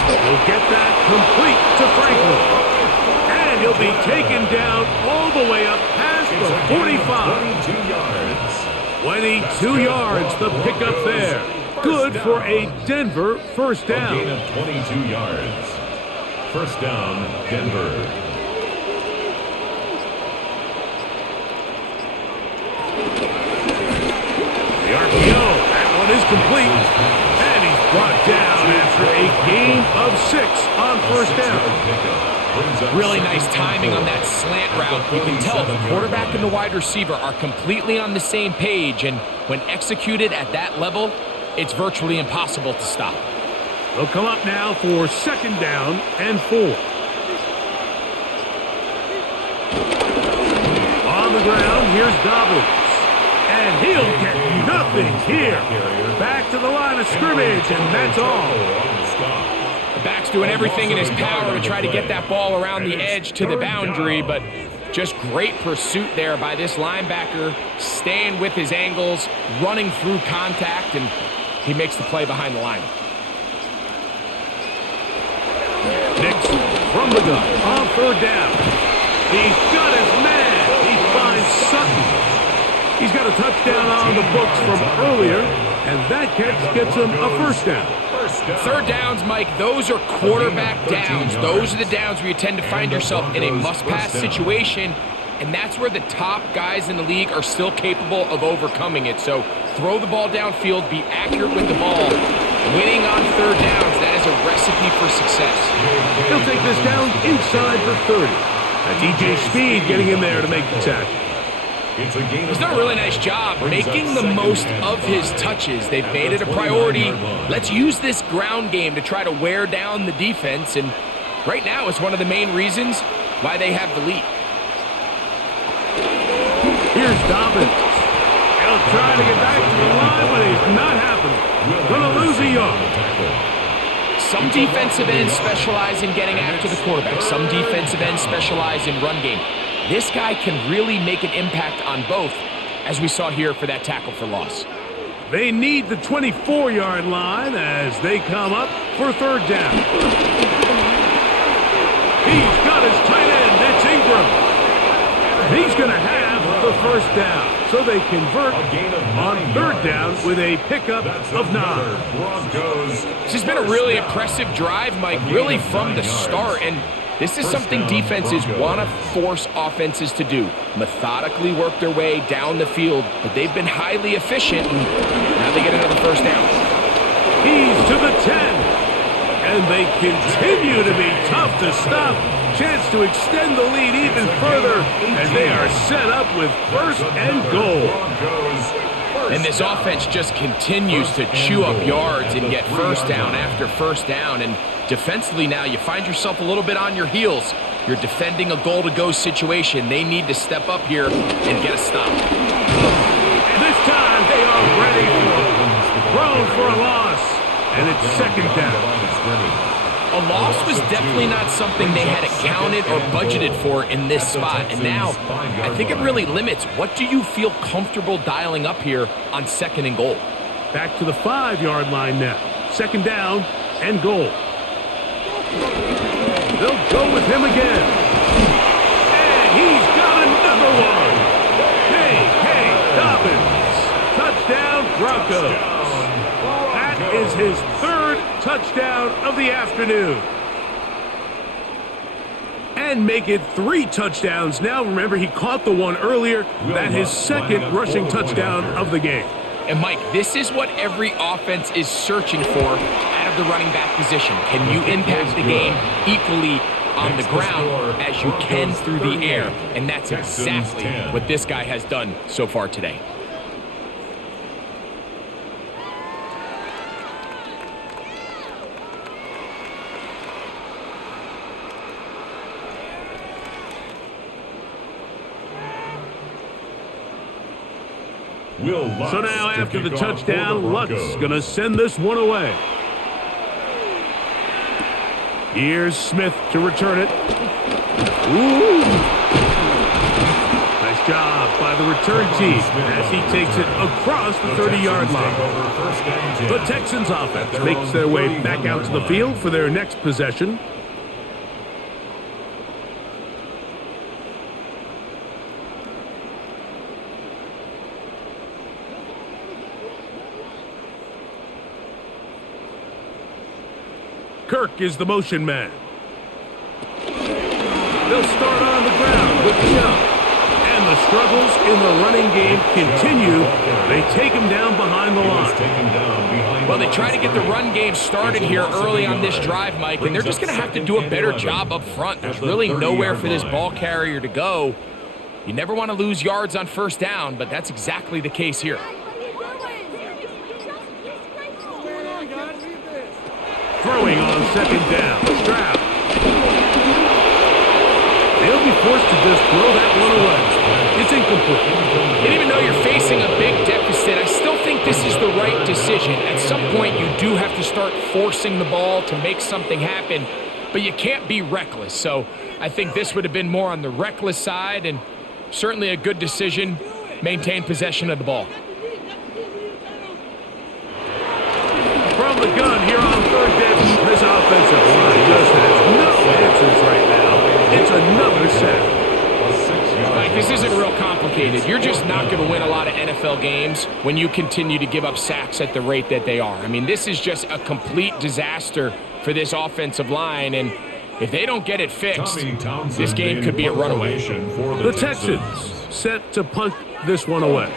He'll get that complete to Franklin. And he'll be taken down all the way up past the 45. 22 yards, the pickup there. Good for a Denver 1st down. A gain of 22 yards. 1st down, Denver. The RPO, that one is complete. And he's brought down after a gain of 6 on 1st down. Really nice timing on that slant route. You can tell the quarterback and the wide receiver are completely on the same page, and when executed at that level, it's virtually impossible to stop. They'll come up now for 2nd down and 4. On the ground, here's Dobbins. And he'll get nothing here. Back to the line of scrimmage, and that's all. The back's doing everything in his power to try to get that ball around the edge to the boundary, but just great pursuit there by this linebacker, staying with his angles, running through contact, and he makes the play behind the line. Nix from the gun on 3rd down. He's got his man. He finds Sutton. He's got a touchdown on the books from earlier, and that catch gets him a 1st down. 3rd downs, Mike, those are quarterback downs. Those are the downs where you tend to find yourself in a must-pass situation, and that's where the top guys in the league are still capable of overcoming it. So throw the ball downfield, be accurate with the ball. Winning on 3rd downs, that is a recipe for success. He'll take this down inside the 30. DJ Speed getting in there to make the tackle. He's done a really nice job making the most of his touches. They've made it a priority. Let's use this ground game to try to wear down the defense, and right now it's one of the main reasons why they have the lead. Here's Dobbins. He'll try to get back to the line, but it's not happening. Gonna lose a yard. Some defensive ends specialize in getting after the quarterback. Some defensive ends specialize in run game. This guy can really make an impact on both, as we saw here for that tackle for loss. They need the 24-yard line as they come up for 3rd down. He's got his tight end. That's Ingram. He's going to have the 1st down. So they convert on 3rd down with a pickup of 9. This has been a really impressive drive, Mike, really from the start. And this is something defenses want to force offenses to do. Methodically work their way down the field, but they've been highly efficient, and now they get another 1st down. He's to the 10, and they continue to be tough to stop. Chance to extend the lead even further as they are set up with 1st and goal. And this offense just continues to chew up yards and get 1st down after 1st down. And defensively now, you find yourself a little bit on your heels. You're defending a goal-to-go situation. They need to step up here and get a stop. And this time, they are ready for it. Thrown for a loss, and it's 2nd down. A loss was definitely not something they had accounted or budgeted for in this spot. And now, I think it really limits what do you feel comfortable dialing up here on 2nd and goal. Back to the 5-yard line now. 2nd down and goal. They'll go with him again. And he's got another one. J.K. Dobbins. Touchdown, Broncos. That is his 3rd touchdown of the afternoon. And make it 3 touchdowns now. Remember, he caught the one earlier. That his second rushing touchdown of the game. And, Mike, this is what every offense is searching for out of the running back position. Can you impact the game equally on the ground as you can through the air? And that's exactly what this guy has done so far today. So now after the touchdown, Luck's going to send this one away. Here's Smith to return it. Ooh. Nice job by the return team as he takes it across the 30-yard line. The Texans offense makes their way back out to the field for their next possession. Kirk is the motion man. They'll start on the ground with Chubb. And the struggles in the running game continue. They take him down behind the line. Well, they try to get the run game started here early on this drive, Mike, and they're just going to have to do a better job up front. There's really nowhere for this ball carrier to go. You never want to lose yards on first down, but that's exactly the case here. Throwing on second down. Stroud. They'll be forced to just throw that one away. It's incomplete. And even though you're facing a big deficit, I still think this is the right decision. At some point, you do have to start forcing the ball to make something happen, but you can't be reckless. So I think this would have been more on the reckless side, and certainly a good decision. Maintain possession of the ball. From the gun here on third down. This offensive line just has no answers right now. It's another sack. Mike, this isn't real complicated. You're just not going to win a lot of NFL games when you continue to give up sacks at the rate that they are. I mean, this is just a complete disaster for this offensive line, and if they don't get it fixed, this game could be a runaway. The Texans set to punt this one away.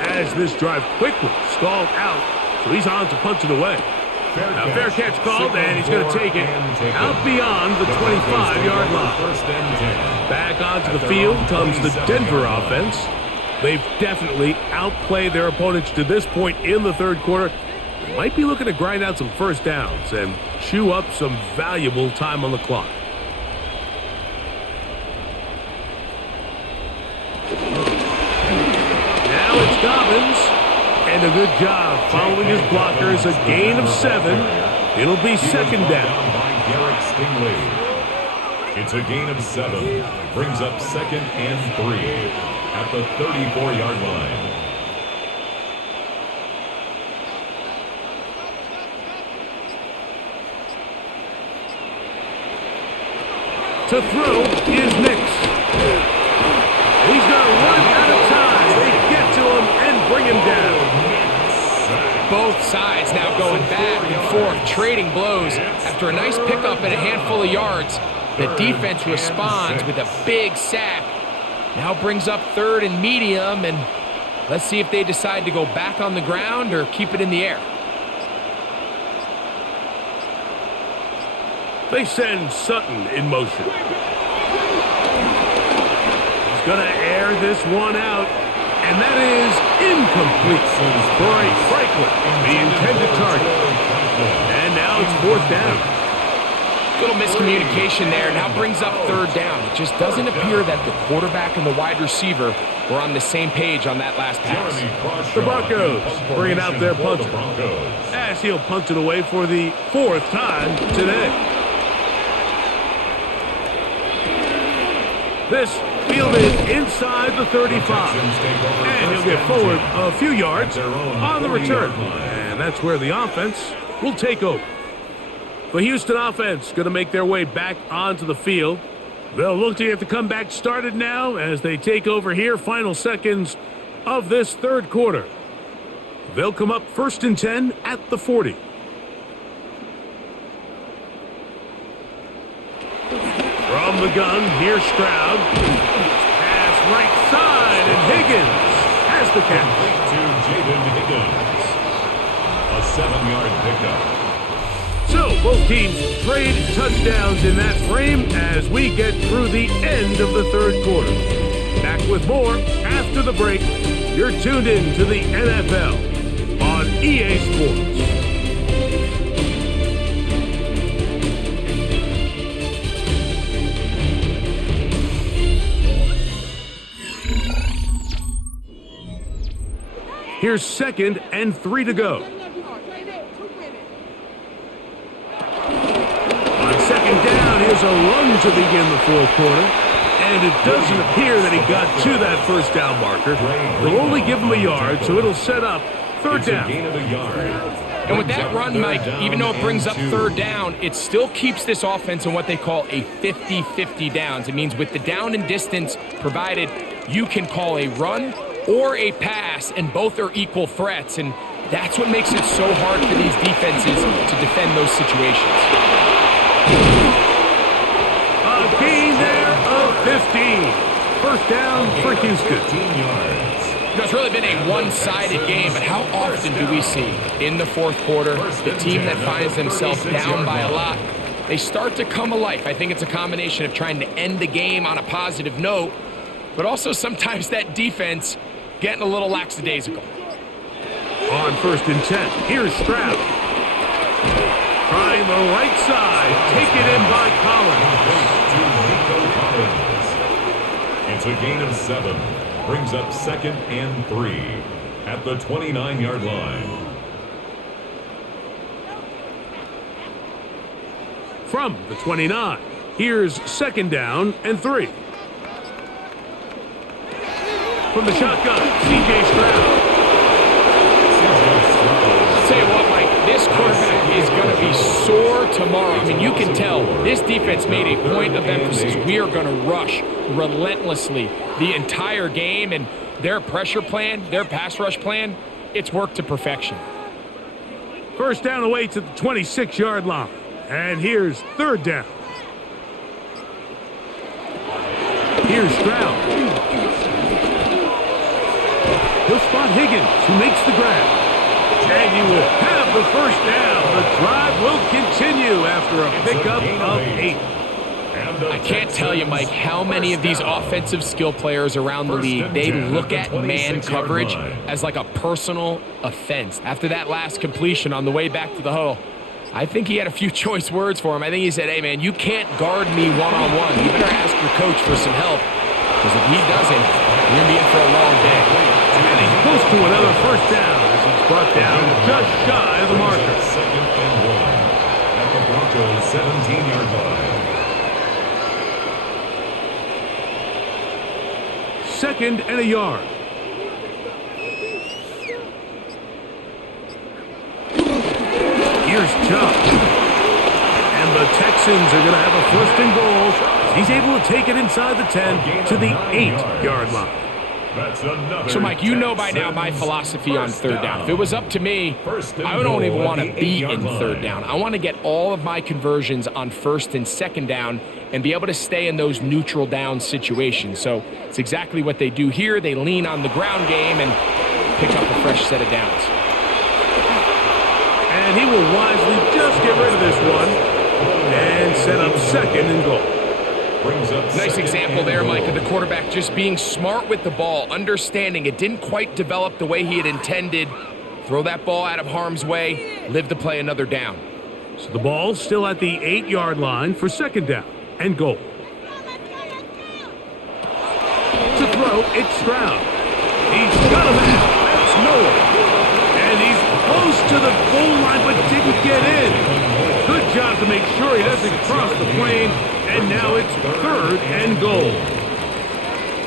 As this drive quickly stalled out, so he's on to punch it away. Now, fair catch called, and he's going to take it out beyond the 25-yard line. Back onto the field comes the Denver offense. They've definitely outplayed their opponents to this point in the third quarter. They might be looking to grind out some first downs and chew up some valuable time on the clock. Now it's Dobbins. And a good job following his blockers. A gain of 7. It'll be second down. It's a gain of 7. Brings up second and 3 at the 34-yard line. To throw is Nix. He's going to run out of time. They get to him and bring him down. Both sides now going back and forth, trading blows. After a nice pickup and a handful of yards, the defense responds with a big sack. Now brings up third and medium, and let's see if they decide to go back on the ground or keep it in the air. They send Sutton in motion. He's going to air this one out. And that is incomplete for a Franklin, the intended target. And now it's fourth down. Little miscommunication there. Now brings up third down. It just doesn't appear that the quarterback and the wide receiver were on the same page on that last pass. The Broncos bringing out their punter, as he'll punt it away for the 4th time today. This fielded inside the 35. And he'll get forward a few yards on the return. And that's where the offense will take over. The Houston offense going to make their way back onto the field. They'll look to get the comeback started now as they take over here. Final seconds of this third quarter. They'll come up 1st and 10 at the 40. the gun. Here's Stroud. Pass right side, and Higgins has the catch. To Jaden Higgins. A 7-yard pickup. So, both teams trade touchdowns in that frame as we get through the end of the third quarter. Back with more after the break. You're tuned in to the NFL on EA Sports. Here's 2nd and 3 to go. On 2nd down, here's a run to begin the fourth quarter. And it doesn't appear that he got to that first down marker. They'll only give him a yard, so it'll set up 3rd down. And with that run, Mike, even though it brings up 3rd down, it still keeps this offense in what they call a 50-50 downs. It means with the down and distance provided, you can call a run or a pass, and both are equal threats. And that's what makes it so hard for these defenses to defend those situations. A gain there of 15. 1st down for Houston. It's really been a one-sided game, but how often do we see in the fourth quarter the team that finds themselves down by a lot, they start to come alive? I think it's a combination of trying to end the game on a positive note, but also sometimes that defense getting a little lackadaisical. On 1st and 10, here's Stroud. Trying the right side, taken in by Collins. It's a gain of 7. Brings up 2nd and 3 at the 29-yard line. From the 29, here's 2nd down and 3. From the shotgun, C.J. Stroud. I'll tell you what, Mike, this quarterback is going to be sore tomorrow. I mean, you can tell this defense made a point of emphasis. We are going to rush relentlessly the entire game, and their pressure plan, their pass rush plan, it's worked to perfection. 1st down away to the 26-yard line. And here's 3rd down. Here's Stroud. He'll spot Higgins, who makes the grab. And he will have the 1st down. The drive will continue after a pickup of 8. I can't tell you, Mike, how many of these offensive skill players around the league, they look at man coverage as like a personal offense. After that last completion on the way back to the huddle, I think he had a few choice words for him. I think he said, hey, man, you can't guard me one-on-one. You better ask your coach for some help, because if he doesn't, you're going to be in for a long day. And he's close to another 1st down as he's brought down just shy of the marker. 2nd and 1 at the Broncos 17-yard line. 2nd and a yard. Here's Chubb. And the Texans are going to have a 1st and goal. He's able to take it inside the 10 to the 8-yard line. So, Mike, you know by now my philosophy on 3rd down. If it was up to me, I don't even want to be in 3rd down. I want to get all of my conversions on 1st and 2nd down and be able to stay in those neutral down situations. So it's exactly what they do here. They lean on the ground game and pick up a fresh set of downs. And he will wisely just get rid of this one and set up 2nd and goal. Nice example there, Mike, of the quarterback just being smart with the ball, understanding it didn't quite develop the way he had intended. Throw that ball out of harm's way, live to play another down. So the ball's still at the 8-yard line for 2nd down and goal. To throw, it's Stroud. He's got him out. That's Noah. And he's close to the goal line but didn't get in. Good job to make sure he doesn't cross the plane. And now it's 3rd and goal.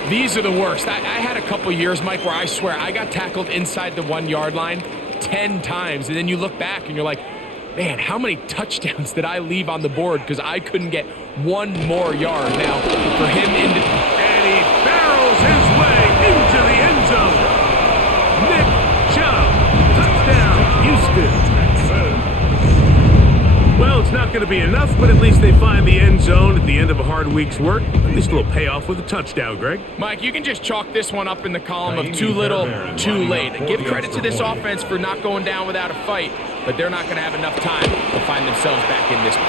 These are the worst. I had a couple years, Mike, where I swear I got tackled inside the 1-yard line 10 times. And then you look back and you're like, man, how many touchdowns did I leave on the board because I couldn't get one more yard? Now, for him, and he barrels his way into the end zone. Nick Chubb, touchdown, Houston. Well, It's not going to be enough, but at least they find the end zone at the end of a hard week's work. At least a little payoff with a touchdown, Greg. Mike, you can just chalk this one up in the column of too little, too late. Give credit to this offense for not going down without a fight, but they're not going to have enough time to find themselves back in this one.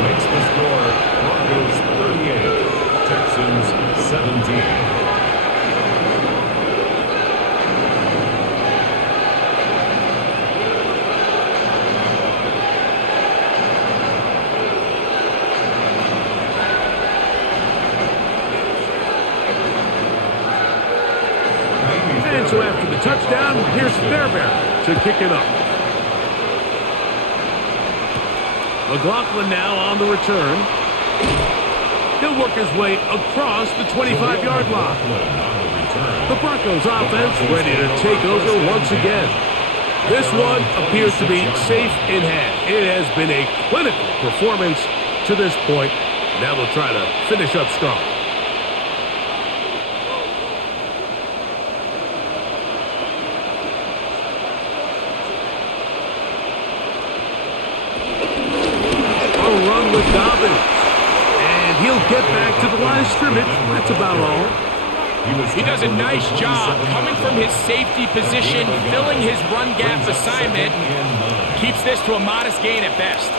Makes the score Broncos 38, Texans 17. And so after the touchdown, here's Fairbairn to kick it up. McLaughlin now on the return. He'll work his way across the 25-yard line. The Broncos offense ready to take over once again. This one appears to be safe in hand. It has been a clinical performance to this point. Now they'll try to finish up strong. With Dobbins, and he'll get back to the line of scrimmage. That's about all. He does a nice job coming from his safety position, filling his run gap assignment, keeps this to a modest gain at best.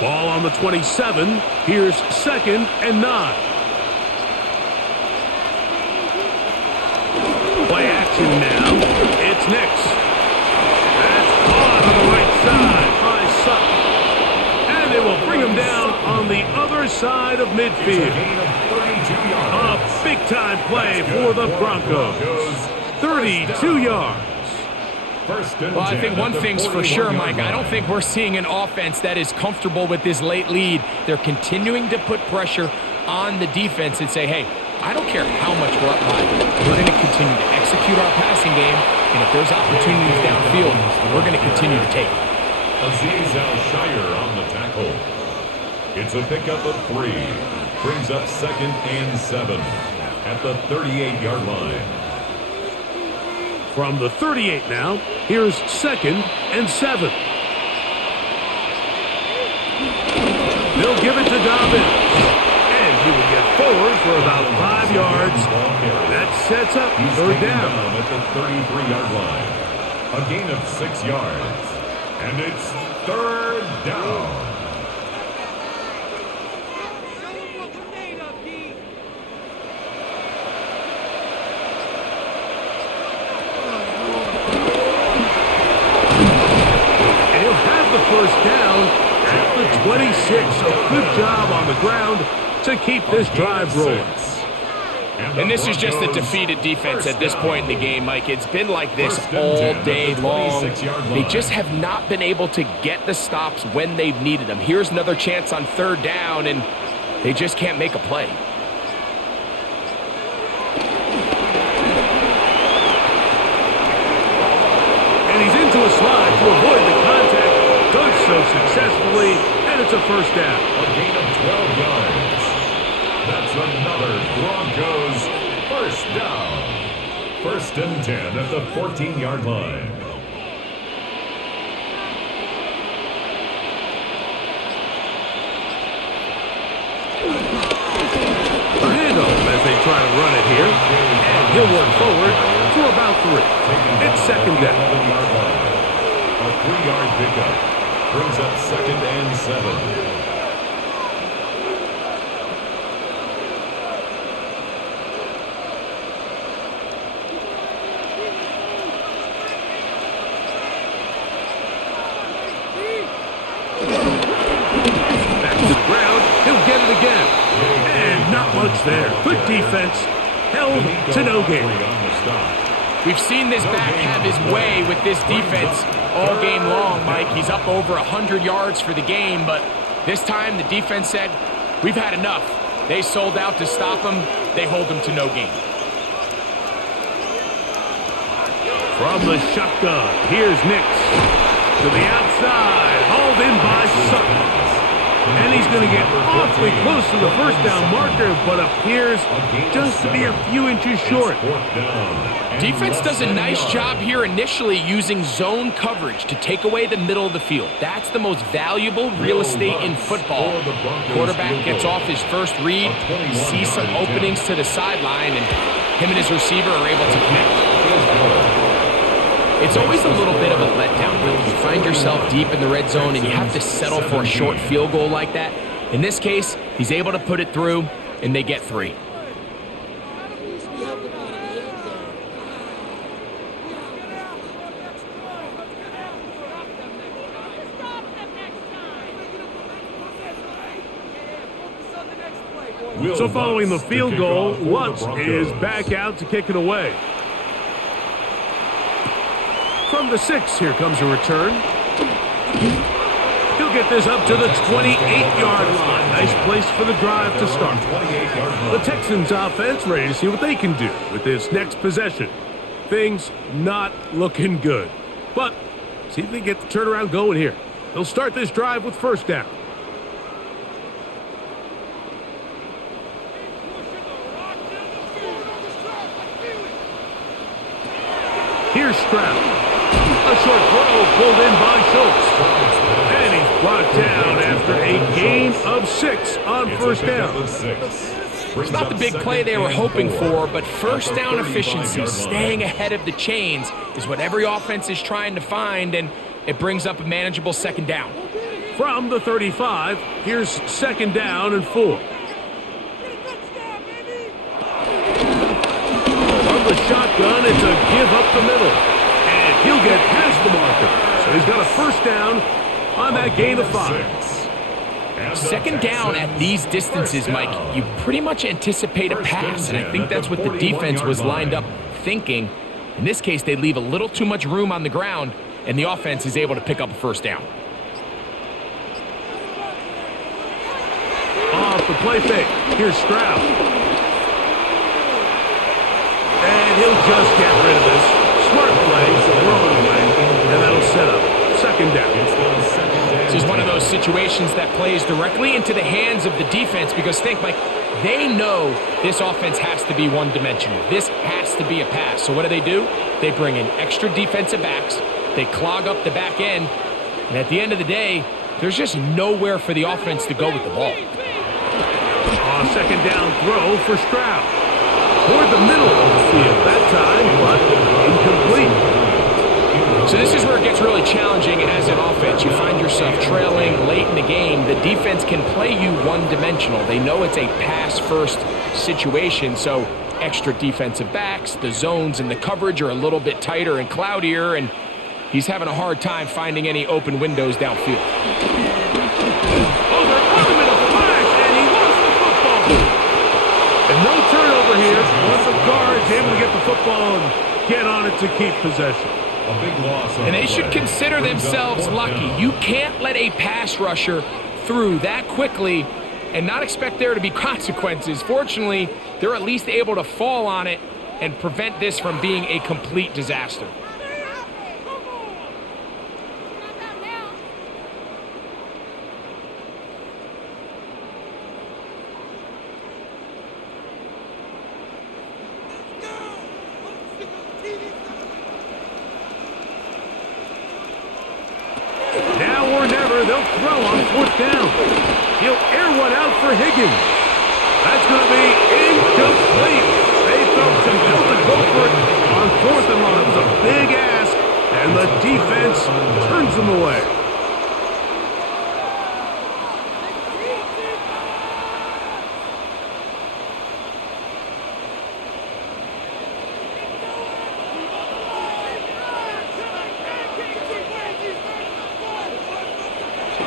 Ball on the 27. Here's 2nd and 9. Play action now. It's Nix. That's caught on the right side by Sutton. And they will bring him down on the other side of midfield. A big-time play for the Broncos. 32 yards. Well, I think one thing's for sure, Mike. I don't think we're seeing an offense that is comfortable with this late lead. They're continuing to put pressure on the defense and say, hey, I don't care how much we're up by. We're going to continue to execute our passing game, and if there's opportunities downfield, we're going to continue to take them. Azeez Al-Shire on the tackle. It's a pickup of 3. Brings up 2nd and 7 at the 38-yard line. From the 38 now, here's 2nd and 7. They'll give it to Dobbins. And he will get forward for about 5 yards. That sets up 3rd down. At the 33-yard line. A gain of 6 yards. And it's 3rd down. He'll have the 1st down at the 26. So good job on the ground to keep this drive rolling. And this is just a defeated defense at this point in the game, Mike. It's been like this all day long. They just have not been able to get the stops when they've needed them. Here's another chance on 3rd down, and they just can't make a play. And he's into a slide to avoid the contact. Does so successfully, and it's a 1st down. A gain of 12 yards. That's another Broncos 1st down. 1st and 10 at the 14-yard line. A handoff as they try to run it here. And he'll work forward for about 3. It's 2nd down. A 3-yard pickup. Brings up 2nd and 7. There. Good defense. Held to no gain. We've seen this back have his way with this defense all game long, Mike. He's up over 100 yards for the game, but this time the defense said, we've had enough. They sold out to stop him. They hold him to no gain. From the shotgun, here's Nix. To the outside, hauled in by Sutton. And he's going to get awfully close to the first down marker, but appears just to be a few inches short. Defense does a nice job here initially using zone coverage to take away the middle of the field. That's the most valuable real estate in football. Quarterback gets off his first read, sees some openings to the sideline, and him and his receiver are able to connect. It's always a little bit of a letdown when you find yourself deep in the red zone and you have to settle for a short field goal like that. In this case, he's able to put it through, and they get 3. So following the field goal, Lutz is back out to kick it away. From the 6, here comes a return. He'll get this up to the 28-yard line. Nice place for the drive to start. The Texans offense ready to see what they can do with this next possession. Things not looking good. But see if they get the turnaround going here. They'll start this drive with first down. Here's Stroud. A short throw pulled in by Schultz. And he's brought down after a gain of 6 on first down. It's not the big play they were hoping for, but first down efficiency, staying ahead of the chains, is what every offense is trying to find, and it brings up a manageable second down. From the 35, here's second down and 4. From the shotgun, it's a give up the middle. He'll get past the marker. So he's got a first down on that gain of 5. Second down at these distances, Mike, you pretty much anticipate a pass, and I think that's what the defense was lined up thinking. In this case, they leave a little too much room on the ground, and the offense is able to pick up a first down. Off the play fake. Here's Stroud. And he'll just get rid of this. Smart play, throw it away, and that'll set up second down. This is one of those situations that plays directly into the hands of the defense because think, Mike, they know this offense has to be one-dimensional. This has to be a pass. So what do? They bring in extra defensive backs. They clog up the back end. And at the end of the day, there's just nowhere for the offense to go with the ball. Second down throw for Stroud. Toward the middle of the field that time, but incomplete. So this is where it gets really challenging as an offense. You find yourself trailing late in the game. The defense can play you one-dimensional. They know it's a pass-first situation, so extra defensive backs, the zones and the coverage are a little bit tighter and cloudier, and he's having a hard time finding any open windows downfield. Oh, they're on him in a flash, and he lost the football. And no turnover here. Once the guard's able to get the football and get on it to keep possession. A big loss. And they should consider themselves lucky. You can't let a pass rusher through that quickly and not expect there to be consequences. Fortunately, they're at least able to fall on it and prevent this from being a complete disaster. They'll throw on fourth down. He'll air one out for Higgins. That's going to be incomplete. They felt compelled to go for it on 4th and long. That was a big ask, and the defense turns them away.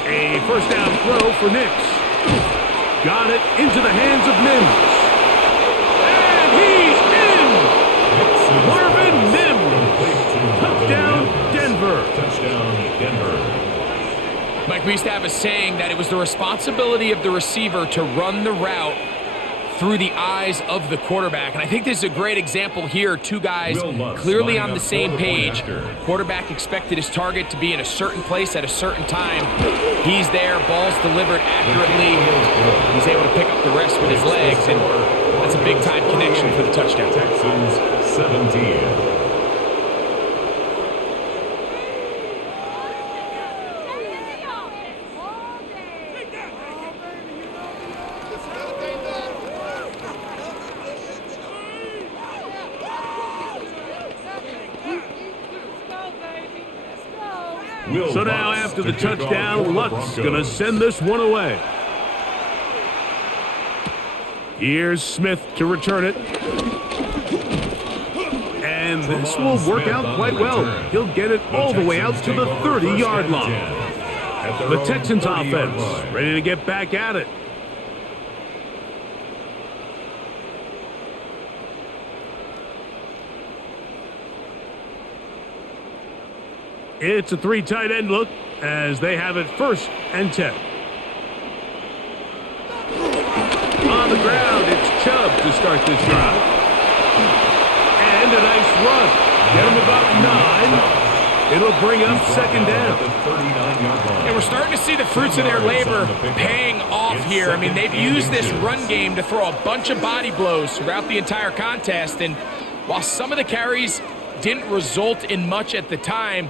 A first down throw for Nix. Got it into the hands of Mims. And he's in! Marvin Mims. Touchdown, Denver. Touchdown, Denver. Mike, we used to have a saying that it was the responsibility of the receiver to run the route through the eyes of the quarterback. And I think this is a great example here. Two guys clearly on the same page. Quarterback expected his target to be in a certain place at a certain time. He's there, ball's delivered accurately. He's able to pick up the rest with his legs, and that's a big-time connection for the touchdown. Texans 17. So now after the touchdown, Luck's going to send this one away. Here's Smith to return it. And this will work out quite well. He'll get it all the way out to the 30-yard line. The Texans offense ready to get back at it. It's a 3 tight end look as they have it 1st and 10. On the ground, it's Chubb to start this drive. And a nice run. Get him about 9. It'll bring up 2nd down. And we're starting to see the fruits of their labor paying off here. I mean, they've used this run game to throw a bunch of body blows throughout the entire contest. And while some of the carries didn't result in much at the time,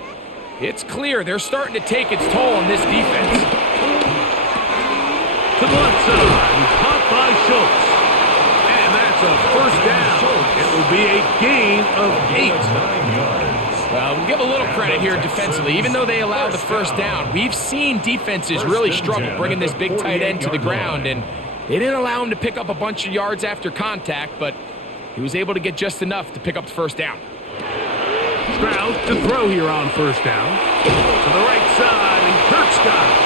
it's clear they're starting to take its toll on this defense. To the left side, caught by Schultz. And that's a 1st down. It will be a gain of 8. Well, we'll give a little credit here defensively. Even though they allowed the 1st down, we've seen defenses really struggle bringing this big tight end to the ground, and they didn't allow him to pick up a bunch of yards after contact, but he was able to get just enough to pick up the 1st down. Stroud to throw here on 1st down. To the right side, and Kirk's got it.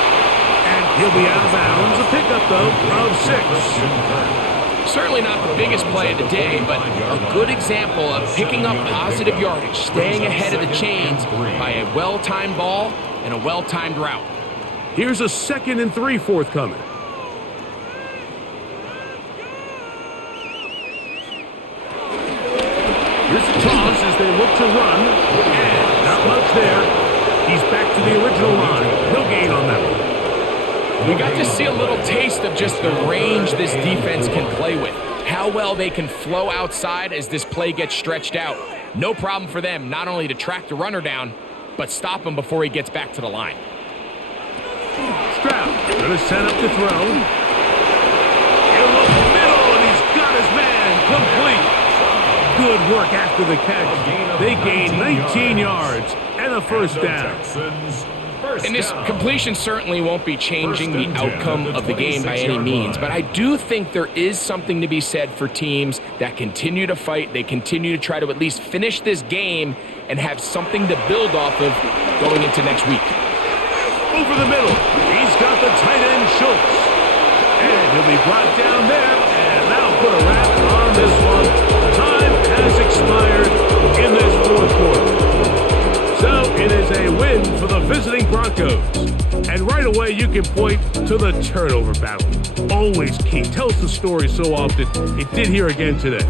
And he'll be out of bounds. A pickup, though, of 6. Certainly not the biggest play of the day, but a good example of picking up positive yardage, staying ahead of the chains by a well-timed ball and a well-timed route. Here's a 2nd and 3 forthcoming. Here's a toss as they look to run, and not much there. He's back to the original line. No gain on that one. We got to see a little taste of just the range this defense can play with, how well they can flow outside as this play gets stretched out. No problem for them not only to track the runner down, but stop him before he gets back to the line. Stroud going to set up to throw. He'll look middle, and he's got his man complete. Good work after the catch. They gain 19 yards and a 1st down. And this completion certainly won't be changing the outcome of the game by any means, but I do think there is something to be said for teams that continue to fight. They continue to try to at least finish this game and have something to build off of going into next week. Over the middle, he's got the tight end Schultz. And he'll be brought down there, and that'll put a wrap on this one. Time has expired in this 4th quarter. So it is a win for the visiting Broncos. And right away you can point to the turnover battle. Always key. Tells the story so often. It did here again today.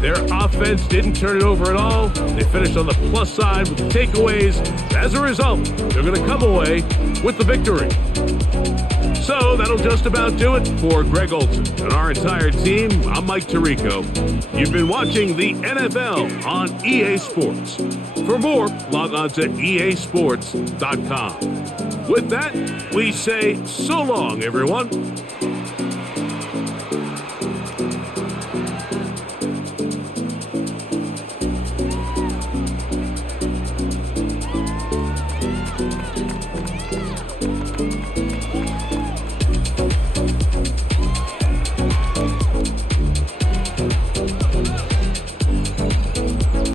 Their offense didn't turn it over at all. They finished on the plus side with the takeaways. As a result, they're going to come away with the victory. So that'll just about do it for Greg Olson and our entire team. I'm Mike Tirico. You've been watching the NFL on EA Sports. For more, log on to easports.com. With that, we say so long, everyone.